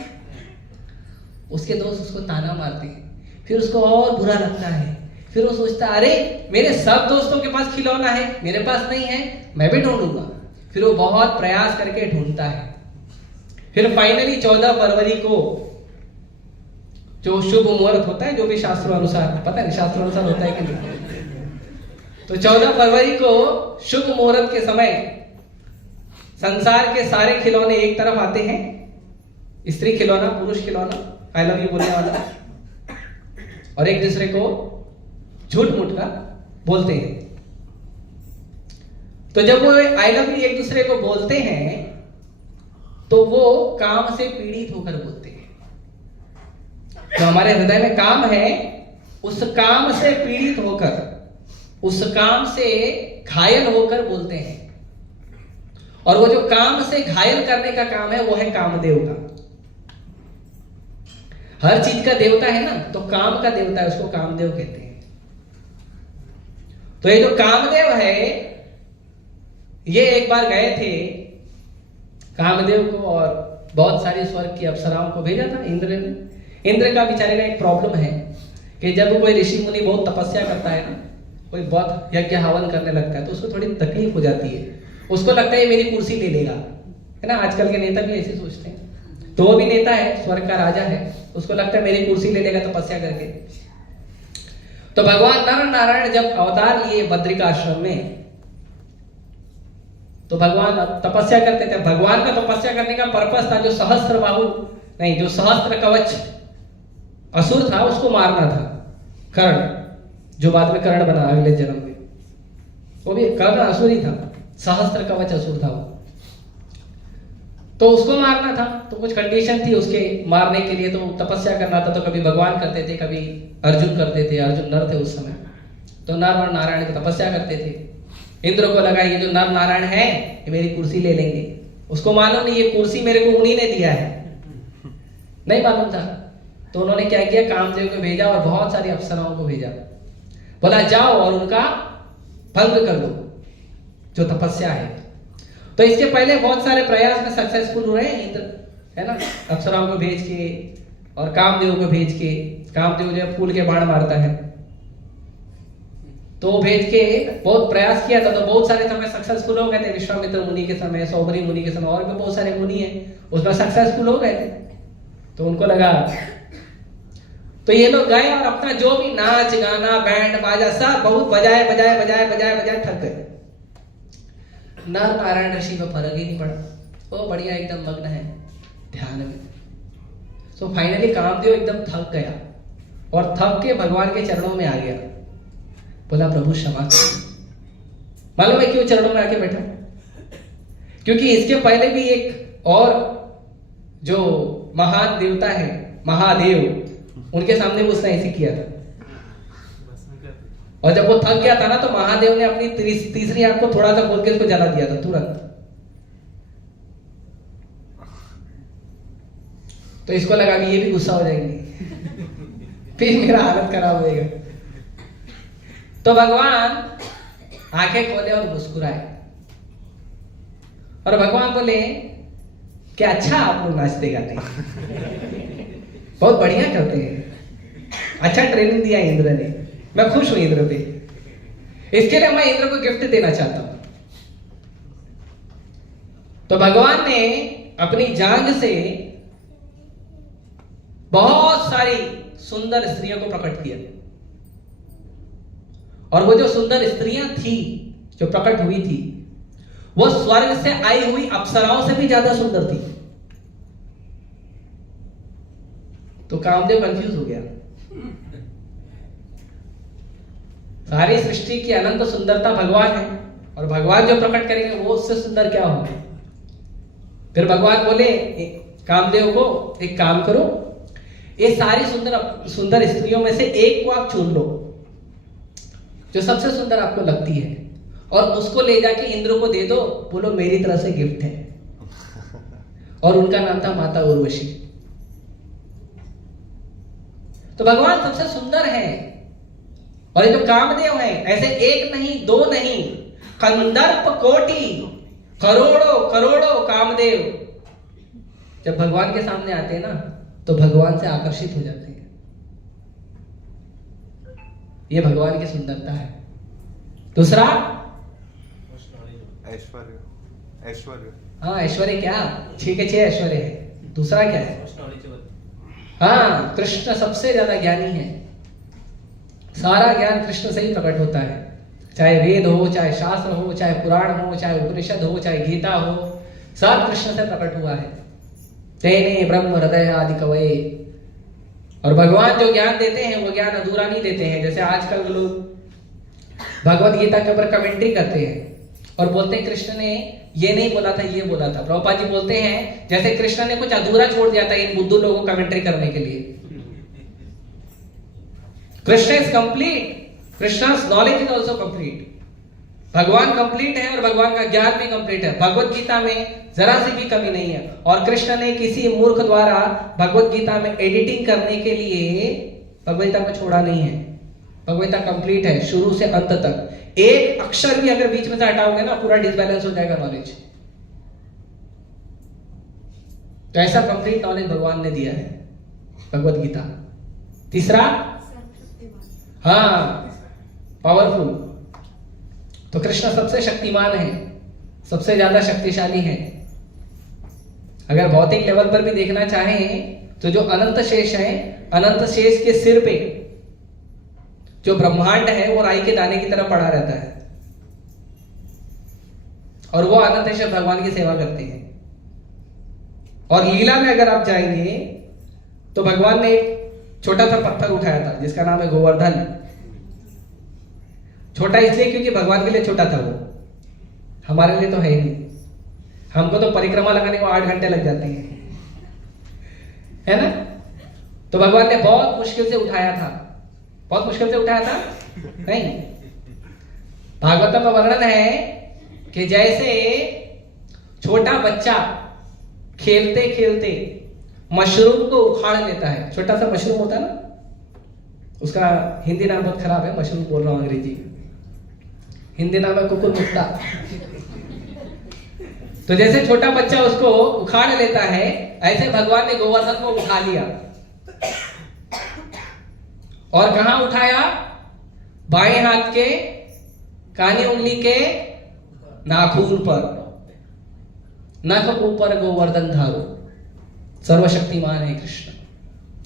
उसके दोस्त उसको ताना मारते हैं, फिर उसको और बुरा लगता है, फिर वो सोचता अरे मेरे सब दोस्तों के पास खिलौना है, मेरे पास नहीं है, मैं भी ढूंढूंगा। फिर वो बहुत प्रयास करके ढूंढता है, फिर फाइनली 14 फरवरी को जो शुभ मुहूर्त होता है, जो भी शास्त्रों अनुसार, पता नहीं शास्त्रों अनुसार होता है कि नहीं, तो 14 फरवरी को शुभ मुहूर्त के समय संसार के सारे खिलौने एक तरफ आते हैं, स्त्री खिलौना, पुरुष खिलौना, आई लव यू बोलने वाला, और एक दूसरे को झूठ मूठ का बोलते हैं। तो जब वो आई लव यू एक दूसरे को बोलते हैं तो वो काम से पीड़ित होकर बोलते हैं। जो हमारे हृदय में काम है, उस काम से पीड़ित होकर, उस काम से घायल होकर बोलते हैं। और वो जो काम से घायल करने का काम है वो है कामदेव का। हर चीज का देवता है ना, तो काम का देवता है, उसको कामदेव कहते हैं। तो ये जो कामदेव है, ये एक बार गए थे कामदेव को और बहुत सारी स्वर्ग की अप्सराओं को भेजा था इंद्र ने। इंद्र का बेचारे का एक प्रॉब्लम है कि जब कोई ऋषि मुनि बहुत तपस्या करता है ना, कोई बहुत यज्ञ हवन करने लगता है, तो उसको थोड़ी तकलीफ हो जाती है। उसको लगता है ये मेरी कुर्सी ले लेगा, है ना। आजकल के नेता भी ऐसे सोचते हैं। तो वो भी नेता है, स्वर्ग का राजा है, उसको लगता है मेरी कुर्सी ले लेगा तपस्या करके। तो भगवान नर नारायण जब अवतार लिए बद्रिकाश्रम में, तो भगवान तपस्या करते थे। भगवान का तपस्या करने का पर्पस था जो सहस्त्र बाहु नहीं, जो सहस्त्र कवच असुर था उसको मारना था। कर्ण, जो बाद में कर्ण बना अगले जन्म में, वो भी कर्ण असुर ही था, सहस्त्र कवच असुर था वो। तो उसको मारना था, तो कुछ कंडीशन थी उसके मारने के लिए। तो तपस्या करना था, तो कभी भगवान करते थे, कभी अर्जुन करते थे। अर्जुन नर थे उस समय, तो नर और नारायण की तपस्या करते थे। इंद्र को लगा ये जो नर नारायण है ये मेरी कुर्सी ले लेंगे। उसको मालूम नहीं ये कुर्सी मेरे को उन्हीं ने दिया है, नहीं मालूम था। तो उन्होंने क्या किया, कामदेव को भेजा और बहुत सारी अप्सराओं को भेजा। बोला जाओ और उनका भंग कर दो जो तपस्या है। तो इसके पहले बहुत सारे प्रयास में सक्सेसफुल हुए इंद्र, है ना, अप्सराओं को भेज के और कामदेव को भेज के। कामदेव जो फूल के बाण मारता है, तो भेज के बहुत प्रयास किया था। तो बहुत सारे समय सक्सेसफुल हो गए थे। विश्वामित्र मुनि के समय, सौबरी मुनि के समय, और भी बहुत सारे मुनि हैं, उसमें सक्सेसफुल हो गए थे। तो उनको लगा, तो ये लोग गए और अपना जो भी नाच गाना बैंड बाजा सब बहुत बजाए बजाए बजाए बजाए बजाए थक गए। नर नारायण ऋषि को फर्क ही नहीं पड़ा, वो बढ़िया एकदम मग्न है ध्यान में। सो फाइनली कामदेव एकदम थक गया और थक के भगवान के चरणों में आ गया। बोला प्रभु क्षमा करो। मालूम है क्यों चरणों में आके बैठा? क्योंकि इसके पहले भी एक और जो महान देवता है महादेव, उनके सामने वो उसने ऐसे किया था। और जब वो थक गया था ना, तो महादेव ने अपनी तीसरी आंख को थोड़ा सा खोल के उसको जला दिया था तुरंत। तो इसको लगा कि ये भी गुस्सा हो जाएंगे, फिर मेरा हालत खराब होएगा। तो भगवान आंखें खोले और मुस्कुराए और भगवान बोले कि अच्छा आप लोग नाचते गाते बहुत बढ़िया करते हैं, अच्छा ट्रेनिंग दिया इंद्र ने, मैं खुश हूं इंद्र पे। इसके लिए मैं इंद्र को गिफ्ट देना चाहता हूं। तो भगवान ने अपनी जांघ से बहुत सारी सुंदर स्त्रियों को प्रकट किया। और वो जो सुंदर स्त्रियां थी जो प्रकट हुई थी, वो स्वर्ग से आई हुई अप्सराओं से भी ज्यादा सुंदर थी। तो कामदेव कंफ्यूज हो गया। सारी सृष्टि की अनंत सुंदरता भगवान है, और भगवान जो प्रकट करेंगे वो उससे सुंदर क्या होगा। फिर भगवान बोले कामदेव को, एक काम करो, ये सारी सुंदर स्त्रियों में से एक को आप चुन लो जो सबसे सुंदर आपको लगती है, और उसको ले जाके इंद्र को दे दो, बोलो मेरी तरफ से गिफ्ट है। और उनका नाम था माता उर्वशी। तो भगवान सबसे सुंदर है। और ये जो कामदेव है, ऐसे एक नहीं दो नहीं, कंदर्प कोटि, करोड़ों करोड़ों कामदेव जब भगवान के सामने आते हैं ना, तो भगवान से आकर्षित हो जाते हैं। ये भगवान की सुंदरता है। दूसरा ऐश्वर्य। ऐश्वर्य, हाँ ऐश्वर्य, क्या 6 के 6 ऐश्वर्य है। दूसरा क्या है? हाँ, कृष्ण सबसे ज्यादा ज्ञानी है। सारा ज्ञान कृष्ण से ही प्रकट होता है, चाहे वेद हो, चाहे शास्त्र हो, चाहे पुराण हो, चाहे उपनिषद हो, चाहे गीता हो, सब कृष्ण से प्रकट हुआ है। तेने ब्रह्म हृदय आदि कवये। और भगवान जो ज्ञान देते हैं वो ज्ञान अधूरा नहीं देते हैं। जैसे आजकल लोग भगवत गीता के ऊपर कमेंट्री करते हैं और बोलते हैं कृष्ण ने ये नहीं बोला था, ये बोला था। प्रभुपाद जी बोलते हैं जैसे कृष्ण ने कुछ अधूरा छोड़ दिया था इन बुद्धू लोगों को कमेंट्री करने के लिए। Krishna is complete, Krishna's knowledge is also complete. भगवान कंप्लीट है और भगवान का ज्ञान भी कंप्लीट है। भगवत गीता में जरा सी भी कमी नहीं है। और कृष्ण ने किसी मूर्ख द्वारा भगवत गीता में एडिटिंग करने के लिए भगवत गीता को छोड़ा नहीं है। भगवत गीता कंप्लीट है शुरू से अंत तक। एक अक्षर भी अगर बीच में से हटाओगे ना, पूरा डिसबैलेंस हो जाएगा नॉलेज। तो ऐसा कंप्लीट नॉलेज भगवान ने दिया है भगवत गीता। तीसरा, हाँ, पावरफुल। तो कृष्ण सबसे शक्तिमान है, सबसे ज्यादा शक्तिशाली है। अगर भौतिक लेवल पर भी देखना चाहें तो जो अनंत शेष है, अनंत शेष के सिर पे जो ब्रह्मांड है वो राई के दाने की तरह पड़ा रहता है और वो अनंत शेष भगवान की सेवा करते हैं। और लीला में अगर आप जाएंगे तो भगवान ने एक छोटा सा पत्थर उठाया था जिसका नाम है गोवर्धन। छोटा इसलिए क्योंकि भगवान के लिए छोटा था वो, हमारे लिए तो है ही नहीं। हमको तो परिक्रमा लगाने को 8 घंटे लग जाते हैं, है ना। तो भगवान ने बहुत मुश्किल से उठाया था। बहुत मुश्किल से उठाया था नहीं। भागवतम का वर्णन है कि जैसे छोटा बच्चा खेलते खेलते मशरूम को उखाड़ लेता है। छोटा सा मशरूम होता है ना, उसका हिंदी नाम बहुत खराब है, मशरूम बोल रहा हूं अंग्रेजी, हिंदी नाम है कुकुरमुत्ता। तो जैसे छोटा बच्चा उसको उखाड़ लेता है, ऐसे भगवान ने गोवर्धन को उठा लिया। और कहां उठाया? बाएं हाथ के कानी उंगली के नाखून पर, नख ऊपर गोवर्धन धारो। सर्वशक्तिमान है कृष्ण।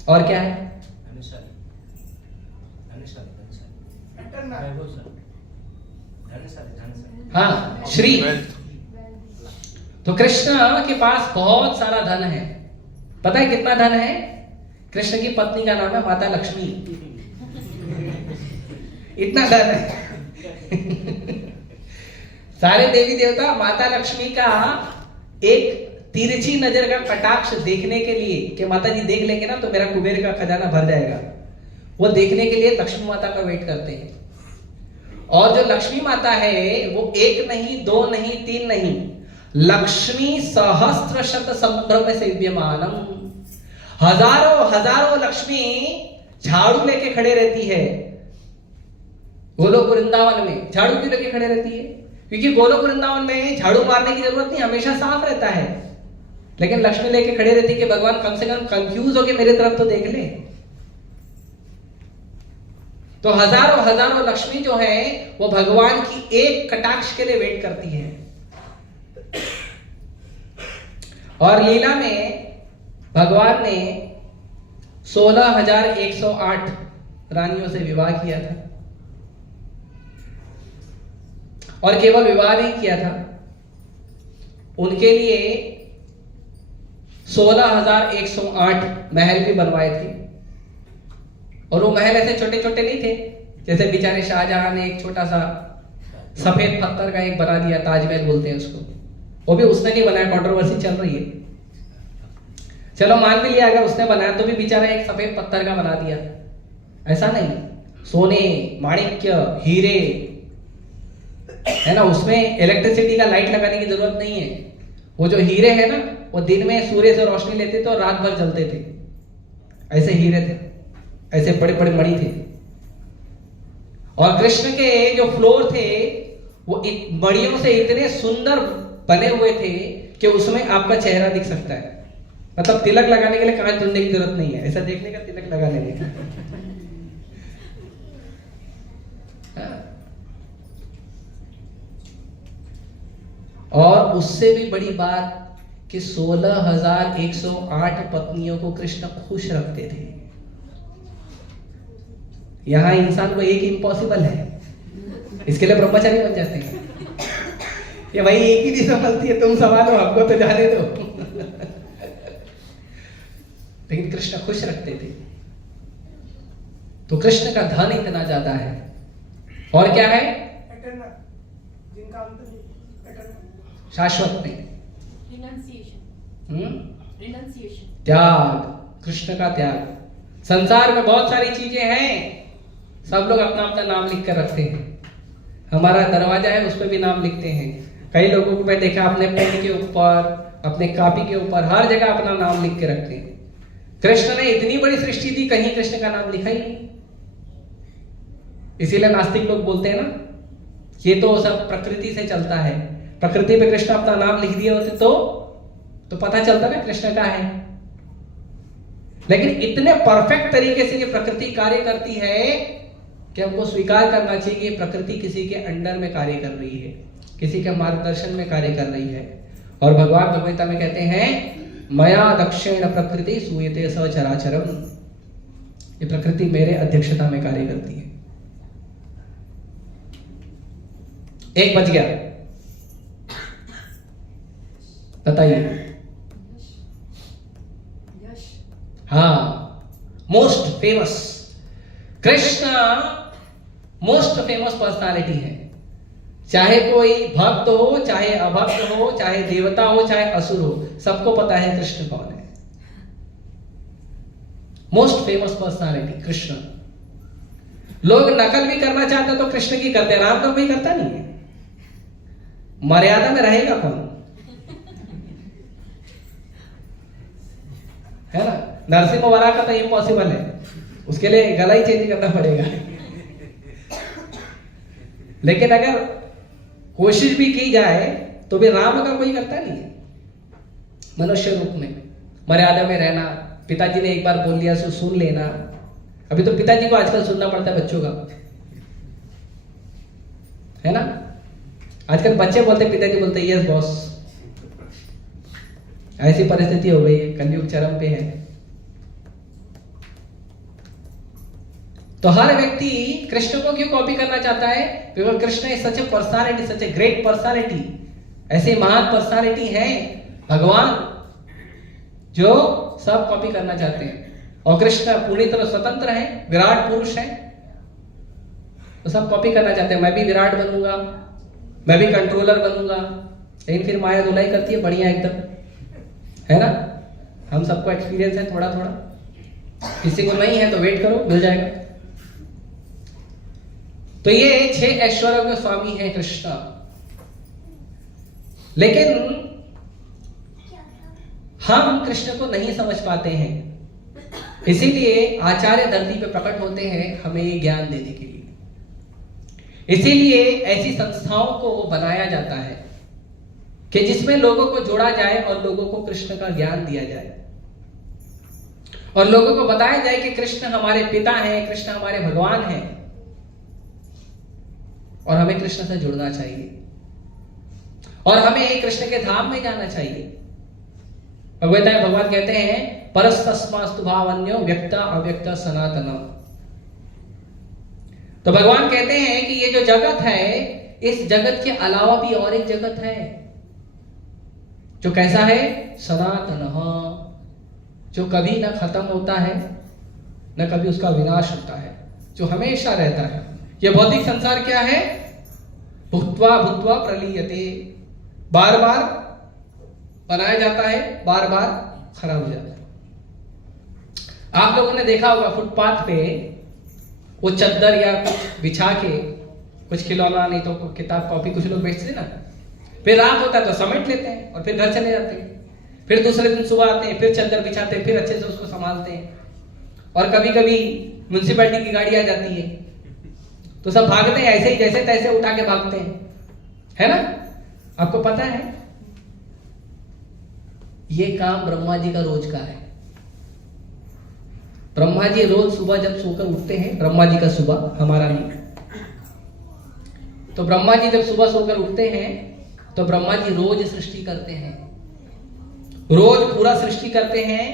और क्या है? हाँ, श्री। तो कृष्ण के पास बहुत सारा धन है। पता है कितना धन है? कृष्ण की पत्नी का नाम है माता लक्ष्मी। इतना धन है। सारे देवी देवता माता लक्ष्मी का एक तिरछी नजर का कटाक्ष देखने के लिए कि माता जी देख लेंगे ना तो मेरा कुबेर का खजाना भर जाएगा, वो देखने के लिए लक्ष्मी माता का वेट करते हैं। और जो लक्ष्मी माता है वो 1 नहीं, 2 नहीं, 3 नहीं, लक्ष्मी सहस्त्र शत समुद्र में सेव्यमानम। हजारों हजारों लक्ष्मी झाड़ू लेके खड़े रहती है। गोलोक वृंदावन में झाड़ू क्यों लेके खड़े रहती है? क्योंकि गोलोक वृंदावन में झाड़ू मारने की जरूरत नहीं, हमेशा साफ रहता है। लेकिन लक्ष्मी लेके खड़े रहती है कि भगवान कम से कम कंफ्यूज होके मेरे तरफ तो देख ले। तो हजारों हजारों लक्ष्मी जो है वो भगवान की एक कटाक्ष के लिए वेट करती है। और लीला में भगवान ने 16,108 रानियों से विवाह किया था। और केवल विवाह नहीं किया था, उनके लिए 16,108 महल भी बनवाए थे। और वो महल ऐसे छोटे छोटे नहीं थे जैसे बेचारे शाहजहां ने एक छोटा सा सफेद पत्थर का एक बना दिया, ताजमहल बोलते हैं उसको। वो भी उसने नहीं बनाया, कंट्रोवर्सी चल रही है। चलो मान भी लिया अगर उसने बनाया तो भी बेचारा एक सफेद पत्थर का बना दिया, ऐसा नहीं। सोने, माणिक्य, हीरे, है ना, उसमें इलेक्ट्रिसिटी का लाइट लगाने की जरूरत नहीं है। वो जो हीरे है ना वो दिन में सूर्य से रोशनी लेते थे और रात भर जलते थे। ऐसे हीरे थे, ऐसे बड़े बड़े मणि थे। और कृष्ण के जो फ्लोर थे वो मणियों से इतने सुंदर बने हुए थे कि उसमें आपका चेहरा दिख सकता है। मतलब तिलक लगाने के लिए कांच धुलने की जरूरत नहीं है, ऐसा देखने का तिलक लगा लेने का। और उससे भी बड़ी बात कि 16,108 पत्नियों को कृष्ण खुश रखते थे। यहां इंसान को एक इम्पॉसिबल है, इसके लिए ब्रह्मचारी बन जाते हैं। ये भाई एक ही नहीं संभलती है, तुम संभालो, हमको तो जाने दो। लेकिन कृष्ण खुश रखते थे। तो कृष्ण का धन इतना ज्यादा है और क्या है? एटर्नल, जिनका अंत नहीं, एटर्नल। शाश्वत नहीं। रिनंसिएशन, त्याग, कृष्ण का त्याग। संसार में बहुत सारी चीजें हैं, सब लोग अपना अपना नाम लिख कर रखते हैं। हमारा दरवाजा है, उस पर भी नाम लिखते हैं। कई लोगों को मैं देखा अपने पेन के ऊपर, अपने कॉपी के ऊपर, हर जगह अपना नाम लिख के रखते हैं। कृष्ण ने इतनी बड़ी सृष्टि दी, कहीं कृष्ण का नाम लिखा ही नहीं। इसीलिए नास्तिक लोग बोलते हैं ना, ये तो सब प्रकृति से चलता है। प्रकृति पे कृष्ण अपना नाम लिख दिए होते तो पता चलता ना कृष्ण का है। लेकिन इतने परफेक्ट तरीके से ये प्रकृति कार्य करती है कि हमको स्वीकार करना चाहिए कि प्रकृति किसी के अंडर में कार्य कर रही है, किसी के मार्गदर्शन में कार्य कर रही है। और भगवान भगवद गीता में कहते हैं, मया दक्षिण प्रकृति सूयते सचराचरम। ये प्रकृति मेरे अध्यक्षता में कार्य करती है। 1 बज गया, बताइए। यश, हाँ, most famous Krishna most famous personality है। चाहे कोई भक्त हो, चाहे अभक्त हो, चाहे देवता हो, चाहे असुर हो, सबको पता है कृष्ण कौन है। Most famous personality Krishna. लोग नकल भी करना चाहते तो कृष्ण की करते हैं, राम तो कोई करता नहीं है। मर्यादा में रहेगा कौन, है ना। नरसिंह वरा का तो इम्पॉसिबल है, उसके लिए गला ही चेंज करना पड़ेगा। लेकिन अगर कोशिश भी की जाए तो भी राम का कोई करता नहीं है। मनुष्य रूप में मर्यादा में रहना, पिताजी ने एक बार बोल दिया सो सुन लेना। अभी तो पिताजी को आजकल सुनना पड़ता है बच्चों का, है ना। आजकल बच्चे बोलते, पिताजी बोलते यस बॉस। ऐसी परिस्थिति हो गई है, कलयुग चरम पे है। तो हर व्यक्ति कृष्ण को क्यों कॉपी करना चाहता है? Because Krishna is such A personality, such a great personality. ऐसी महान पर्सनालिटी है भगवान जो सब कॉपी करना चाहते हैं। और कृष्ण पूरी तरह स्वतंत्र है, विराट पुरुष है, तो सब कॉपी करना चाहते हैं। मैं भी विराट बनूंगा, मैं भी कंट्रोलर बनूंगा। लेकिन फिर माया धुलाई करती है बढ़िया एकदम, है ना। हम सबको एक्सपीरियंस है थोड़ा थोड़ा, किसी को नहीं है तो वेट करो, मिल जाएगा। तो ये 6 ऐश्वर्यों के स्वामी है कृष्ण। लेकिन हम कृष्ण को नहीं समझ पाते हैं, इसीलिए आचार्य धरती पे प्रकट होते हैं हमें ये ज्ञान देने के लिए। इसीलिए ऐसी संस्थाओं को बनाया जाता है कि जिसमें लोगों को जोड़ा जाए और लोगों को कृष्ण का ज्ञान दिया जाए और लोगों को बताया जाए कि कृष्ण हमारे पिता हैं, कृष्ण हमारे भगवान हैं और हमें कृष्ण से जुड़ना चाहिए और हमें कृष्ण के धाम में जाना चाहिए। भगवान कहते हैं परस्तस्मास्तु भावन्यो व्यक्त अव्यक्त सनातन। तो भगवान कहते हैं कि ये जो जगत है, इस जगत के अलावा भी और एक जगत है जो कैसा है? सनातन, जो कभी ना खत्म होता है न कभी उसका विनाश होता है, जो हमेशा रहता है। ये भौतिक संसार क्या है? भुक्त्वा भुक्त्वा प्रलीयते, बार बार बनाया जाता है, बार बार खराब हो जाता है। आप लोगों ने देखा होगा फुटपाथ पे वो चद्दर या कुछ बिछा के, कुछ खिलौना नहीं तो किताब कॉपी कुछ लोग बेचते हैं ना, फिर रात होता है तो समेट लेते हैं और फिर घर चले जाते हैं। फिर दूसरे दिन सुबह आते हैं, फिर चद्दर बिछाते हैं, फिर अच्छे से उसको संभालते हैं। और कभी कभी म्युनिसिपैलिटी की गाड़ी आ जाती है तो सब भागते हैं, ऐसे ही जैसे तैसे उठा के भागते हैं, है ना। आपको पता है ये काम ब्रह्मा जी का रोज का है। ब्रह्मा जी रोज सुबह जब सोकर उठते हैं, ब्रह्मा जी का सुबह, हमारा नहीं, तो ब्रह्मा जी जब सुबह सोकर उठते हैं तो ब्रह्मा जी रोज सृष्टि करते हैं, रोज पूरा सृष्टि करते हैं।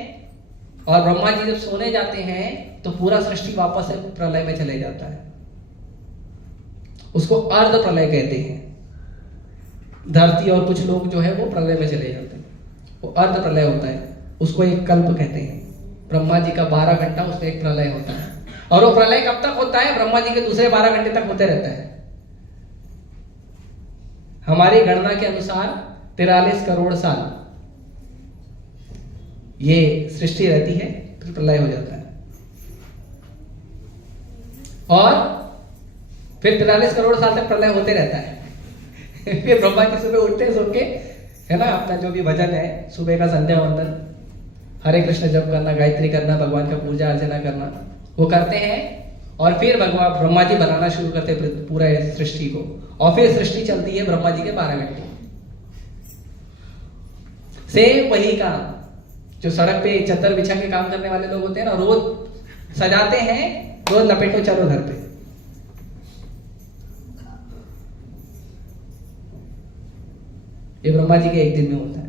और ब्रह्मा जी जब सोने जाते हैं तो पूरा सृष्टि वापस से प्रलय में चले जाता है। उसको अर्ध प्रलय कहते हैं। धरती और कुछ लोग जो है वो प्रलय में चले जाते हैं, वो अर्ध प्रलय होता है। उसको एक कल्प कहते हैं। ब्रह्मा जी का 12 घंटा उसमें एक प्रलय होता है और वो प्रलय कब तक होता है? ब्रह्मा जी के दूसरे 12 घंटे तक होते रहता है। हमारी गणना के अनुसार 43 करोड़ साल ये सृष्टि रहती है, फिर प्रलय हो जाता है। और फिर 43 करोड़ साल तक प्रलय होते रहता है। फिर ब्रह्मा जी सुबह उठते सो के, है ना, अपना जो भी भजन है सुबह का, संध्या वंदन, हरे कृष्ण जप करना, गायत्री करना, भगवान का पूजा अर्चना करना, वो करते हैं। और फिर भगवान ब्रह्मा जी बनाना शुरू करते हैं पूरा सृष्टि को। और फिर सृष्टि चलती है ब्रह्मा जी के 12 घंटे। सेम वही काम जो सड़क पे चद्दर बिछा के काम करने वाले लोग होते हैं ना, रोज सजाते हैं, रोज लपेटो चलो घर पे। ये ब्रह्मा जी के एक दिन में होता है।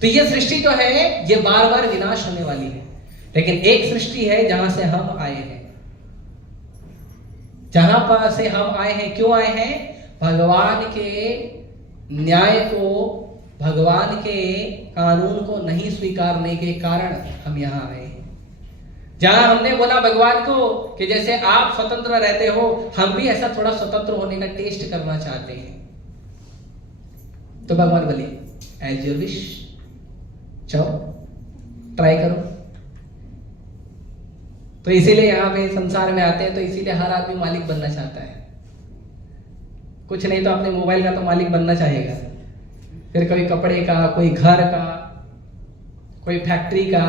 तो ये सृष्टि जो है ये बार बार विनाश होने वाली है, लेकिन एक सृष्टि है जहां से हम आए हैं। जहां पर से हम आए हैं, क्यों आए हैं? भगवान के न्याय को, भगवान के कानून को नहीं स्वीकारने के कारण हम यहां आए हैं। जहां हमने बोला भगवान को कि जैसे आप स्वतंत्र रहते हो, हम भी ऐसा थोड़ा स्वतंत्र होने का टेस्ट करना चाहते हैं। तो भगवान बोले एज योर विश, जाओ ट्राई करो। तो इसीलिए यहां पे संसार में आते हैं, तो इसीलिए हर आदमी मालिक बनना चाहता है। कुछ नहीं तो अपने मोबाइल का तो मालिक बनना चाहेगा, फिर कोई कपड़े का, कोई घर का, कोई फैक्ट्री का,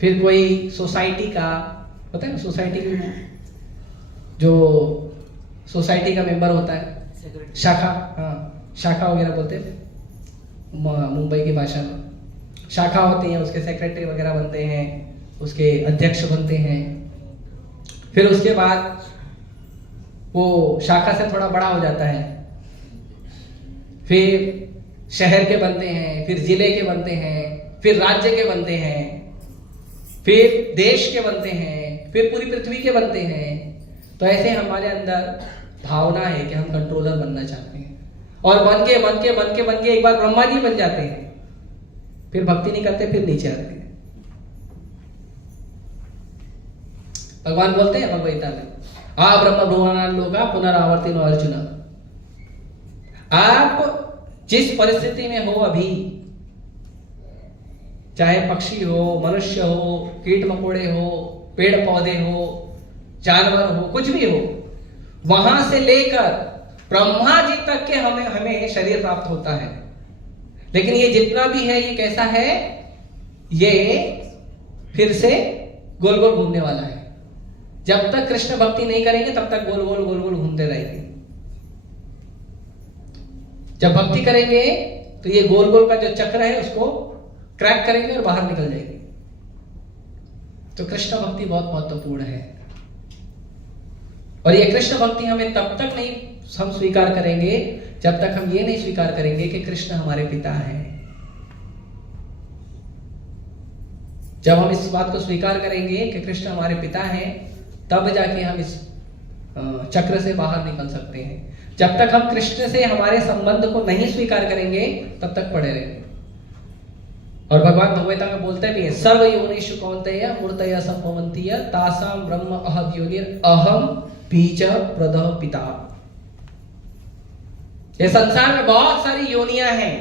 फिर कोई सोसाइटी का। पता है ना, सोसाइटी की जो सोसाइटी का मेंबर होता है, शाखा, हाँ शाखा वगैरह बोलते हैं मुंबई की भाषा में। शाखा होती है, उसके सेक्रेटरी वगैरह बनते हैं, उसके अध्यक्ष बनते हैं। फिर उसके बाद वो शाखा से थोड़ा बड़ा हो जाता है, फिर शहर के बनते हैं, फिर जिले के बनते हैं, फिर राज्य के बनते हैं, फिर देश के बनते हैं, फिर पूरी पृथ्वी के बनते हैं। तो ऐसे हमारे अंदर भावना है कि हम कंट्रोलर बनना चाहते हैं, और बन के एक बार ब्रह्मा जी बन जाते हैं, फिर भक्ति नहीं करते, फिर नीचे आते हैं। भगवान बोलते हैं भगवद गीता में, आ ब्रह्म ब्रह्मांड लोका पुनरावर्तिनो अर्जुन। आप जिस परिस्थिति में हो अभी, चाहे पक्षी हो, मनुष्य हो, कीट मकोड़े हो, पेड़ पौधे हो, जानवर हो, कुछ भी हो, वहां से लेकर ब्रह्मा जी तक के हमें शरीर प्राप्त होता है। लेकिन ये जितना भी है, ये कैसा है? ये फिर से गोल गोल घूमने वाला है। जब तक कृष्ण भक्ति नहीं करेंगे तब तक गोल गोल घूमते रहेंगे। जब भक्ति करेंगे तो ये गोल गोल का जो चक्र है उसको क्रैक करेंगे और बाहर निकल जाएंगे। तो कृष्ण भक्ति बहुत महत्वपूर्ण है, और ये कृष्ण भक्ति हमें तब तक नहीं हम स्वीकार करेंगे जब तक हम ये नहीं स्वीकार करेंगे कि कृष्ण हमारे पिता हैं। जब हम इस बात को स्वीकार करेंगे कि कृष्ण हमारे पिता हैं, तब जाके हम इस चक्र से बाहर निकल सकते हैं। जब तक हम कृष्ण से हमारे संबंध को नहीं स्वीकार करेंगे तब तक पड़े रहेंगे। और भगवान भगवता में बोलते भी है, सर्व योनिषु कौन्तेय मूर्तय संभवन्ति तासाम ब्रह्म अहद्योनिर अहम बीज प्रदः पिता। ये संसार में बहुत सारी योनियां हैं,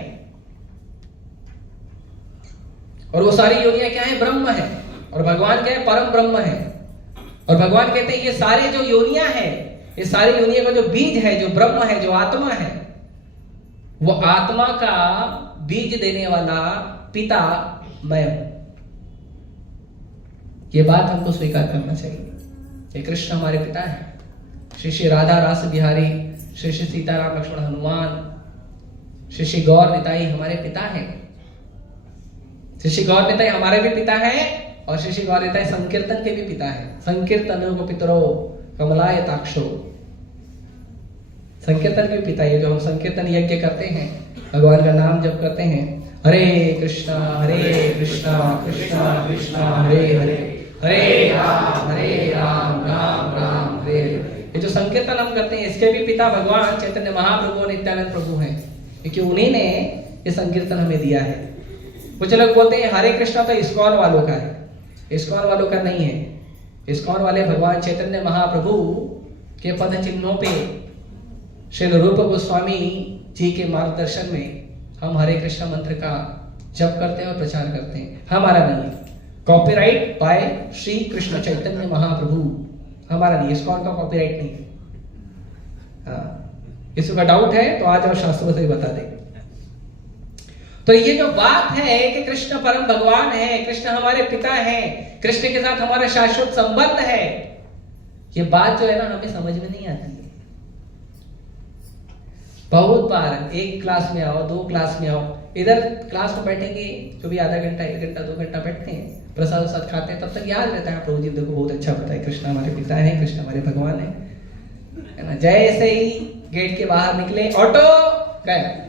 और वो सारी योनियां क्या है? ब्रह्म है। और भगवान क्या है? परम ब्रह्म है। और भगवान कहते हैं ये सारे जो योनियां हैं, ये सारी योनियों का जो बीज है, जो ब्रह्म है, जो आत्मा है, वो आत्मा का बीज देने वाला पिता मैं हूं। ये बात हमको स्वीकार करना चाहिए। ये कृष्ण हमारे पिता है। श्री श्री राधा रास बिहारी, श्री श्री सीताराम लक्ष्मण हनुमान, श्री श्री गौर निताई हमारे पिता हैं। श्री श्री गौर निताई हमारे भी पिता हैं, और श्री श्री गौर निताई संकीर्तन के भी पिता हैं। संकीर्तन को पितरो कमलाय ताक्षो। संकीर्तन के भी पिता है। जो हम संकीर्तन यज्ञ करते हैं, भगवान का नाम जप करते हैं, हरे कृष्णा कृष्णा कृष्णा हरे हरे, हरे राम राम राम हरे हरे। ये जो संकीर्तन हम करते हैं, इसके भी पिता भगवान चैतन्य महाप्रभु और नित्यानंद प्रभु हैं, क्योंकि उन्हीं ने ये संकीर्तन हमें दिया है। कुछ लोग बोलते हैं हरे कृष्णा तो इस्कॉन वालों का है। इस्कॉन वालों का नहीं है, इस्कॉन वाले भगवान चैतन्य महाप्रभु के पद चिन्हों पे श्रील रूप गोस्वामी जी के मार्गदर्शन में हम हरे कृष्ण मंत्र का जप करते हैं और प्रचार करते हैं। हमारा नहीं है, कॉपीराइट बाय श्री कृष्ण चैतन्य महाप्रभु, हमारा नहीं, इस्कॉन का कॉपीराइट नहीं है। हाँ, किसी का डाउट है तो आ जाओ, शास्त्रों से बता दें। तो ये जो बात है कि कृष्ण परम भगवान है, कृष्ण हमारे पिता हैं, कृष्ण के साथ हमारा शाश्वत संबंध है, ये बात जो है ना हमें समझ में नहीं आती है। बहुत बार एक क्लास में आओ, दो क्लास में आओ, इधर क्लास में बैठेंगे जो भी आधा घंटा, 1 घंटा, 2 घंटा बैठते हैं, प्रसाद साथ खाते हैं, तब तक याद रहता है प्रभु जी देखो बहुत अच्छा पता है, कृष्ण हमारे पिता है, कृष्ण हमारे भगवान है ना। जैसे ही गेट के बाहर निकले, ऑटो गया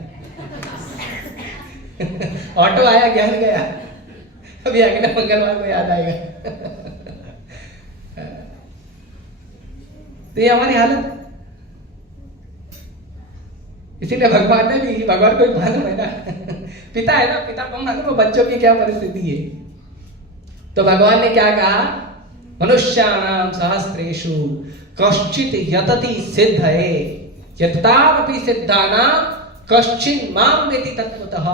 ऑटो आया, ज्ञान गया, अभी अगले मंगलवार को याद आएगा। तो ये हमारी हालत, इसीलिए भगवान ने भी, भगवान को भी मालूम है ना, पिता है ना, पिता को मालूम है बच्चों की क्या परिस्थिति है। तो भगवान ने क्या कहा, मनुष्याणाम सहस्रेषु कश्चित यतति सिद्धये यत्तावपि सिद्धानां कश्चिन माम वेति तत्वतः।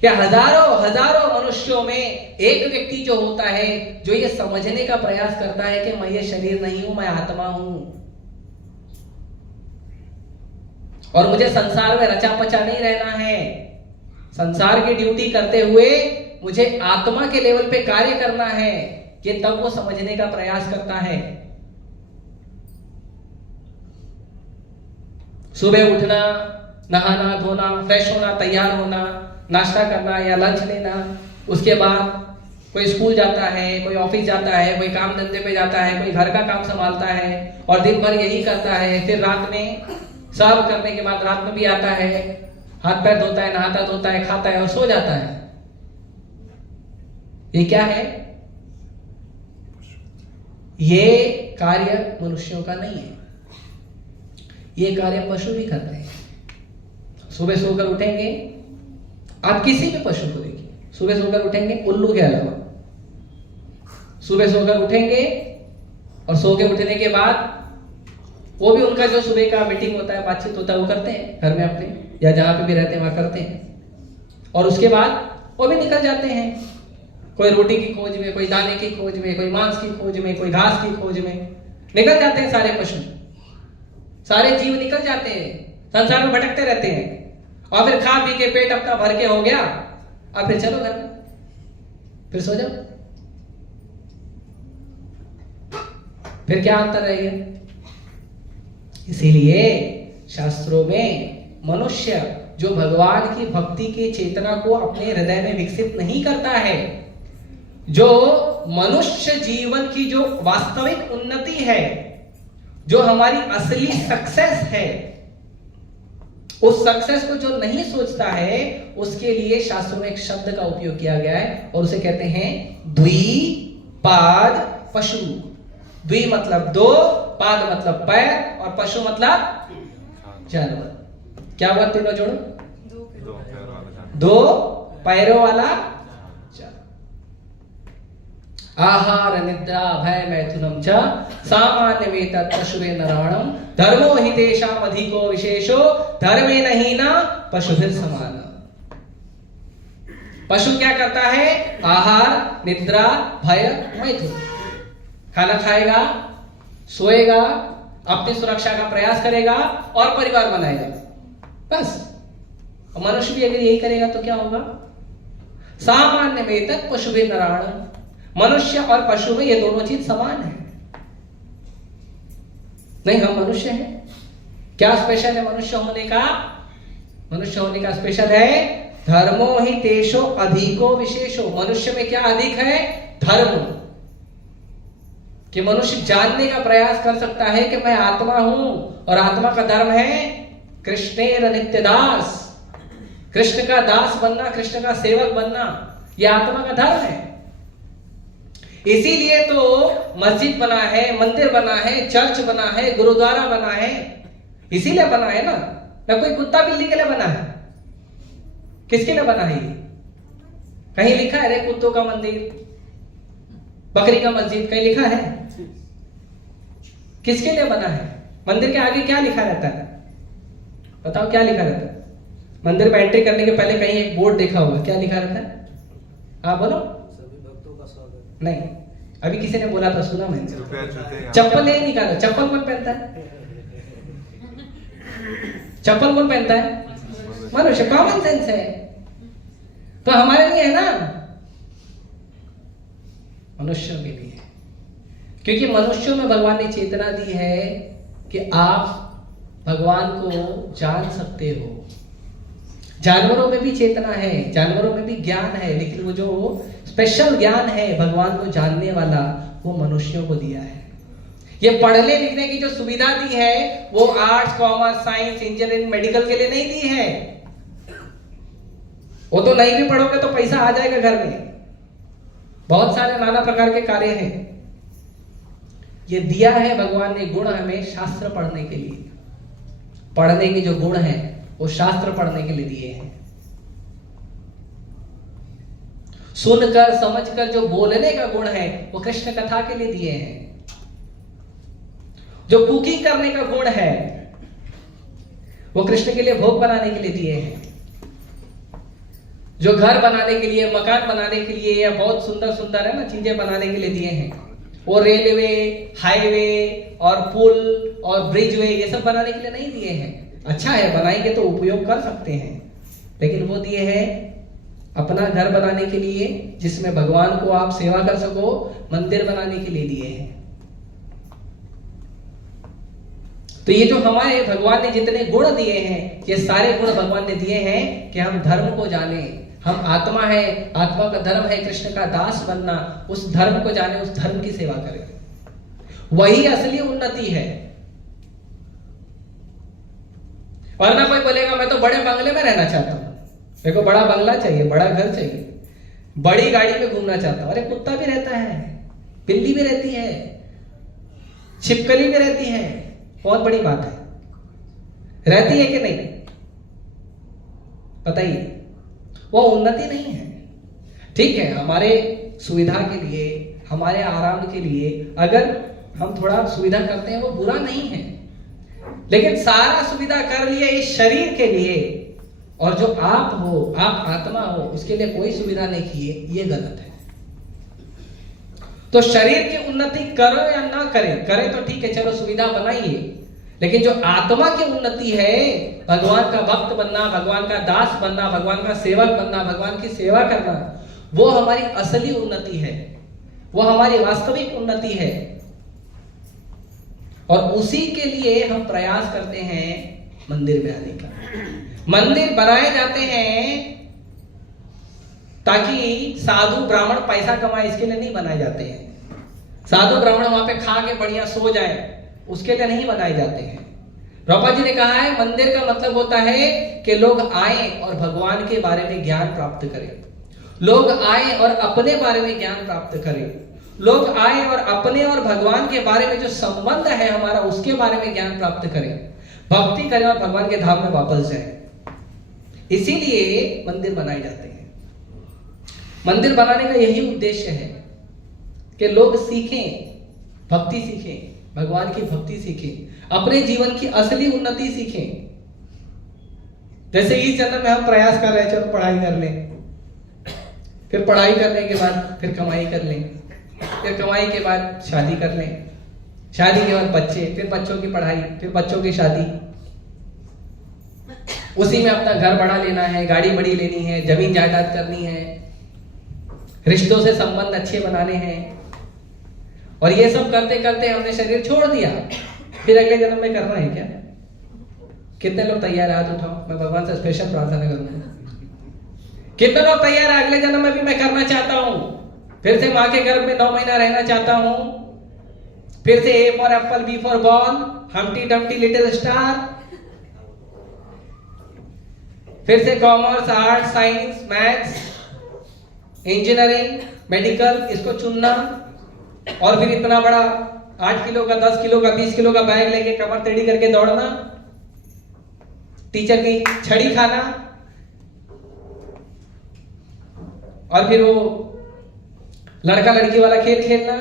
क्या हजारों हजारों मनुष्यों में एक व्यक्ति जो होता है जो ये समझने का प्रयास करता है कि मैं ये शरीर नहीं हूं, मैं आत्मा हूं, और मुझे संसार में रचा पचा नहीं रहना है, संसार की ड्यूटी करते हुए मुझे आत्मा के लेवल पे कार्य करना है, ये तब वो समझने का प्रयास करता है। सुबह उठना, नहाना धोना, फ्रेश होना, तैयार होना, नाश्ता करना या लंच लेना, उसके बाद कोई स्कूल जाता है, कोई ऑफिस जाता है, कोई काम धंधे पे जाता है, कोई घर का काम संभालता है और दिन भर यही करता है। फिर रात में सब करने के बाद रात में भी आता है, हाथ पैर धोता है, नहाता धोता है, खाता है और सो जाता है। ये क्या है? ये कार्य मनुष्यों का नहीं है, ये कार्य पशु भी करते हैं। सुबह सोकर उठेंगे, आप किसी भी पशु को देखिए, सुबह सोकर उठेंगे, उल्लू के अलावा सुबह सोकर उठेंगे और सो के उठने के बाद वो भी उनका जो सुबह का मीटिंग होता है, बातचीत होता है, वो करते हैं घर में अपने, या जहां पे भी रहते हैं वहां करते हैं, और उसके बाद वो भी निकल जाते हैं, कोई रोटी की खोज में, कोई दाने की खोज में, कोई मांस की खोज में, कोई घास की खोज में निकल जाते हैं। सारे पशु, सारे जीव निकल जाते हैं, संसार में भटकते रहते हैं, और फिर खा पी के पेट अपना भर के हो गया, अब फिर चलो घर में, फिर सो जाओ। फिर क्या अंतर रहेगा? इसीलिए शास्त्रों में मनुष्य जो भगवान की भक्ति की चेतना को अपने हृदय में विकसित नहीं करता है, जो मनुष्य जीवन की जो वास्तविक उन्नति है, जो हमारी असली सक्सेस है, उस सक्सेस को जो नहीं सोचता है, उसके लिए शास्त्रों में एक शब्द का उपयोग किया गया है और उसे कहते हैं द्विपाद पशु। द्वि मतलब दो, पाद मतलब पैर और पशु मतलब जानवर। क्या हुआ तीनों जोड़ो? दो पैरों वाला जानवर। आहार निद्रा भय मैथुनम च सामान्यमेतत् पशुरे नराणम धर्मो हि तेषाम् अधिको विशेषो धर्मेण हीना पशुभिः समान। पशु क्या करता है? आहार निद्रा भय मैथुन, खाना खाएगा, सोएगा, अपनी सुरक्षा का प्रयास करेगा और परिवार बनाएगा, बस। मनुष्य भी अगर यही करेगा तो क्या होगा? सामान्यमेतत् पशुभिः नराणम। मनुष्य और पशु में ये दोनों चीज समान है। नहीं, हम मनुष्य हैं। क्या स्पेशल है मनुष्य होने का? मनुष्य होने का स्पेशल है धर्मो हि तेषो अधिको विशेषो। मनुष्य में क्या अधिक है? धर्म। कि मनुष्य जानने का प्रयास कर सकता है कि मैं आत्मा हूं, और आत्मा का धर्म है कृष्णेर नित्यदास। कृष्ण का दास बनना, कृष्ण का सेवक बनना, यह आत्मा का धर्म है। इसीलिए तो मस्जिद बना है, मंदिर बना है, चर्च बना है, गुरुद्वारा बना है, इसीलिए बना है ना। न कोई कुत्ता बिल्ली के लिए बना है, किसके लिए बना है? कहीं लिखा है रे कुत्तों का मंदिर? बकरी का मस्जिद कहीं लिखा है? किसके लिए बना है? मंदिर के आगे क्या लिखा रहता है? बताओ क्या लिखा रहता है? मंदिर में एंट्री करने के पहले कहीं एक बोर्ड देखा होगा, क्या लिखा रहता है? हाँ बोलो। सभी भक्तों का स्वागत। नहीं, अभी किसी ने बोला था, सुना मैंने। कृपया जूते यहाँ- चप्पल नहीं निकालो। चप्पल कौन पहनता है? चप्पल कौन पहनता है? मनुष्य। कॉमन सेंस है। तो हमारे लिए है ना, मनुष्यों के लिए, क्योंकि मनुष्यों में भगवान ने चेतना दी है कि आप भगवान को जान सकते हो। जानवरों में भी चेतना है, जानवरों में भी ज्ञान है, लेकिन वो जो स्पेशल ज्ञान है भगवान को जानने वाला, वो मनुष्यों को दिया है। ये पढ़ने लिखने की जो सुविधा दी है वो arts, commerce, science, engineering, medical के लिए नहीं दी है। वो तो नहीं भी पढ़ोगे तो पैसा आ जाएगा घर में। बहुत सारे नाना प्रकार के कार्य हैं। ये दिया है भगवान ने गुण हमें शास्त्र पढ़ने के लिए। पढ़ने के जो गुण हैं वो शास्त्र पढ़ने के लिए दिए हैं। सुनकर समझकर जो बोलने का गुण है वो कृष्ण कथा के लिए दिए हैं। जो कुकिंग करने का गुण है वो कृष्ण के लिए भोग बनाने के लिए दिए हैं। जो घर बनाने के लिए, मकान बनाने के लिए, या बहुत सुंदर सुंदर है ना चीजें बनाने के लिए दिए हैं, वो रेलवे, हाईवे और पुल और ब्रिजवे ये सब बनाने के लिए नहीं दिए हैं। अच्छा है, बनाएंगे तो उपयोग कर सकते हैं, लेकिन वो दिए हैं अपना घर बनाने के लिए, जिसमें भगवान को आप सेवा कर सको, मंदिर बनाने के लिए दिए हैं। तो ये जो हमारे भगवान ने जितने गुण दिए हैं, ये सारे गुण भगवान ने दिए हैं कि हम धर्म को जाने। हम आत्मा है, आत्मा का धर्म है कृष्ण का दास बनना। उस धर्म को जाने, उस धर्म की सेवा करें, वही असली उन्नति है। वरना कोई बोलेगा मैं तो बड़े बंगले में रहना चाहता हूं, मेरे को बड़ा बंगला चाहिए, बड़ा घर चाहिए, बड़ी गाड़ी में घूमना चाहता हूं। अरे कुत्ता भी रहता है, बिल्ली भी रहती है, छिपकली भी रहती है, बहुत बड़ी बात है। रहती है कि नहीं बताइए? वो उन्नति नहीं है। ठीक है, हमारे सुविधा के लिए, हमारे आराम के लिए अगर हम थोड़ा सुविधा करते हैं वो बुरा नहीं है, लेकिन सारा सुविधा कर लिए इस शरीर के लिए, और जो आप हो, आप आत्मा हो, उसके लिए कोई सुविधा नहीं किए, ये गलत है। तो शरीर की उन्नति करो या ना करें, करें तो ठीक है, चलो सुविधा बनाइए, लेकिन जो आत्मा की उन्नति है, भगवान का भक्त बनना, भगवान का दास बनना, भगवान का सेवक बनना, भगवान की सेवा करना, वो हमारी असली उन्नति है, वो हमारी वास्तविक उन्नति है। और उसी के लिए हम प्रयास करते हैं मंदिर में आने का। मंदिर बनाए जाते हैं ताकि साधु ब्राह्मण पैसा कमाए, इसके लिए नहीं बनाए जाते हैं। साधु ब्राह्मण वहां पे खा के बढ़िया सो जाए, उसके लिए नहीं बनाए जाते हैं। प्रभुपाद जी ने कहा है मंदिर का मतलब होता है कि लोग आए और भगवान के बारे में ज्ञान प्राप्त करें, लोग आए और अपने बारे में ज्ञान प्राप्त करें, लोग आए और अपने और भगवान के बारे में जो संबंध है हमारा, उसके बारे में ज्ञान प्राप्त करें, भक्ति करें और भगवान के धाम में वापस जाए। इसीलिए मंदिर बनाए जाते हैं। मंदिर बनाने का यही उद्देश्य है कि लोग सीखें, भक्ति सीखें, भगवान की भक्ति सीखें, अपने जीवन की असली उन्नति सीखें। जैसे इस जन्म में हम प्रयास कर रहे हैं, चलो पढ़ाई कर लें, फिर पढ़ाई करने के बाद फिर कमाई कर लें, फिर कमाई के बाद शादी कर लें, शादी के बाद बच्चे, फिर बच्चों की पढ़ाई, फिर बच्चों की शादी, उसी में अपना घर बड़ा लेना है, गाड़ी बड़ी लेनी है, जमीन जायदाद करनी है, रिश्तों से संबंध अच्छे बनाने हैं, और ये सब करते करते हमने शरीर छोड़ दिया। फिर अगले जन्म में करना है क्या? कितने लोग तैयार है? हाथ उठाओ, मैं भगवान से स्पेशल प्रार्थना करूंगा। कितने लोग तैयार है? अगले जन्म में भी मैं करना चाहता हूं, फिर से माँ के गर्भ में 9 महीना रहना चाहता हूं, फिर से A for Apple, B for ball, Humpty Dumpty little star, फिर से commerce, art, science, maths, engineering, medical, इसको चुनना, और फिर इतना बड़ा 8 किलो का, 10 किलो का, 20 किलो का बैग लेके कमर टेढ़ी करके दौड़ना, टीचर की छड़ी खाना, और फिर वो लड़का लड़की वाला खेल खेलना,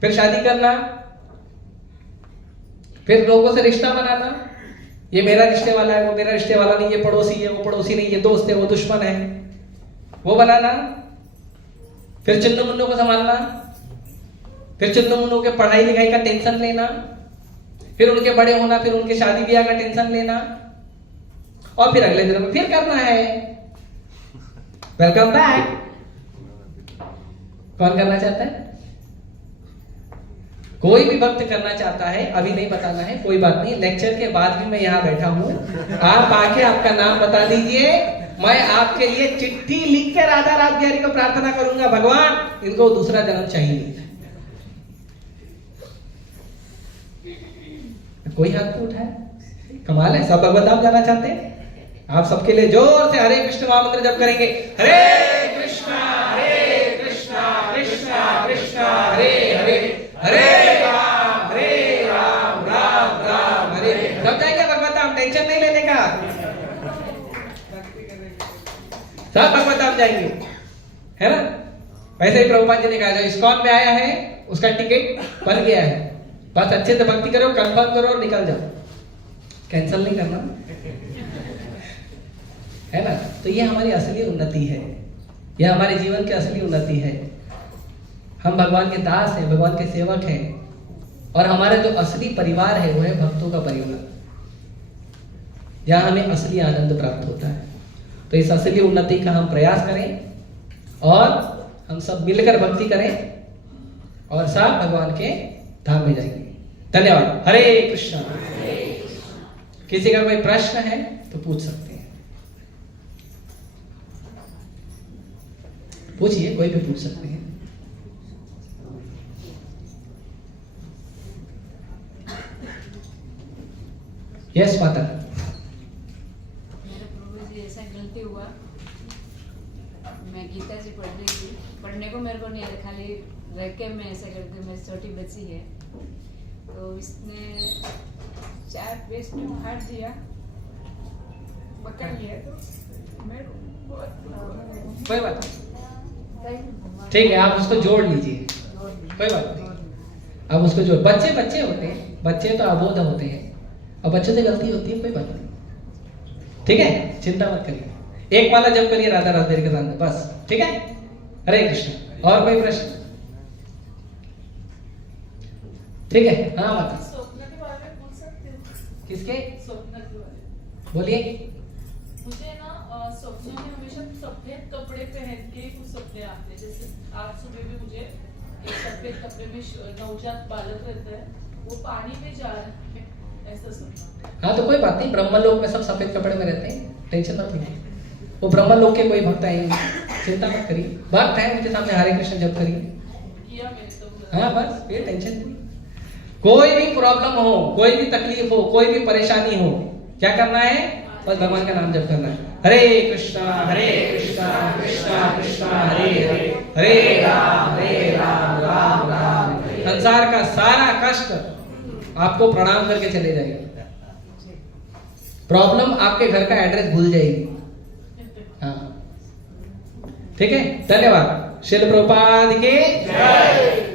फिर शादी करना, फिर लोगों से रिश्ता बनाना, ये मेरा रिश्ते वाला है, वो मेरा रिश्ते वाला नहीं, ये पड़ोसी है, वो पड़ोसी नहीं, ये दोस्त है, वो दुश्मन है, वो बनाना, फिर चुन्नू मुन्नू को संभालना, फिर चुन्नू मुन्नू के पढ़ाई लिखाई का टेंशन लेना, फिर उनके बड़े होना, फिर उनके शादी ब्याह का टेंशन लेना, और फिर अगले दिन में फिर करना है। Welcome back. कौन करना चाहता है? कोई भी भक्त करना चाहता है, अभी नहीं बताना है, कोई बात नहीं, लेक्चर के बाद भी मैं यहाँ बैठा हूँ, आप आके आपका नाम बता दीजिए, मैं आपके लिए चिट्ठी लिख के राधा रात बिहारी को प्रार्थना करूंगा, भगवान इनको दूसरा जन्म चाहिए। कोई हाथ तो उठाए? कमाल है, सब भगवत धाम जाना चाहते हैं? आप सबके लिए जोर से हरे कृष्ण महामंत्र जप करेंगे। हरे कृष्णा कृष्णा कृष्णा हरे हरे, हरे राम राम राम हरे। सब जाएंगे भगवत धाम, टेंशन नहीं लेने का, सब भगवत धाम जाएंगे, है ना? वैसे ही प्रभुपाद जी ने कहा, जो इस्कॉन में आया है उसका टिकट बन गया है, बस अच्छे से भक्ति करो, कंफर्म करो और निकल जाओ, कैंसिल नहीं करना, है ना? तो ये हमारी असली उन्नति है, यह हमारे जीवन की असली उन्नति है। हम भगवान के दास हैं, भगवान के सेवक हैं, और हमारा जो असली परिवार है वो है भक्तों का परिवार, जहां हमें असली आनंद प्राप्त होता है। तो इस असली उन्नति का हम प्रयास करें और हम सब मिलकर भक्ति करें और सब भगवान के धाम में जाएंगे। धन्यवाद। हरे कृष्णा। किसी का कोई प्रश्न है तो पूछ सकते हैं, पूछिए, कोई भी पूछ सकते हैं। यस माता। मेरे प्रभु जी ऐसा गलती हुआ, मैं गीता जी पढ़ने को मेरे को नहीं आता, खाली रह के मैं ऐसा करती हूँ। मेरी छोटी बच्ची है तो इसने 4 पेज में फाड़ दिया, पकड़ लिया, तो मेरे को बहुत कोई बात नहीं, ठीक है, आप उसको जोड़ लीजिए, कोई बात नहीं, आप उसको जोड़। बच्चे बच्चे होते हैं, बच्चे तो अबोध होते हैं, और बच्चों से गलती होती है, कोई बात नहीं, ठीक है, चिंता मत करिए। एक माला जप करिए राधा राधे के सामने, बस, ठीक है। हरे कृष्ण। और कोई प्रश्न? ठीक है, हाँ माता। स्वप्न के बारे में पूछ सकते हो? किसके? स्वप्न के बारे में बोलिए। मुझे ना स्वप्नों में हमेशा सफेद कपड़े पहन के कुछ सपने आते हैं। जैसे आज सुबह भी मुझे एक सफेद कपड़े में नवजात बालक रहता है, वो पानी में जा रहा है, ऐसा सपना। हाँ, तो कोई बात नहीं, ब्रह्मलोक में सब सफेद कपड़े में रहते हैं, टेंशन मत लीजिए। वो ब्रह्मलोक के कोई भक्त आएंगे, चिंता मत करिए, भक्त है उनके सामने हरे कृष्ण जप करिए। किया मैंने तो। हाँ, बस ये टेंशन नहीं। कोई भी प्रॉब्लम हो, कोई भी तकलीफ हो, कोई भी परेशानी हो, क्या करना है? बस भगवान का नाम जप करना है। हरे कृष्णा कृष्णा कृष्णा हरे हरे, हरे राम राम राम। संसार का सारा कष्ट आपको प्रणाम करके चले जाएगा, प्रॉब्लम आपके घर का एड्रेस भूल जाएगी। हाँ, ठीक है, धन्यवाद। श्रील प्रभुपाद की जय।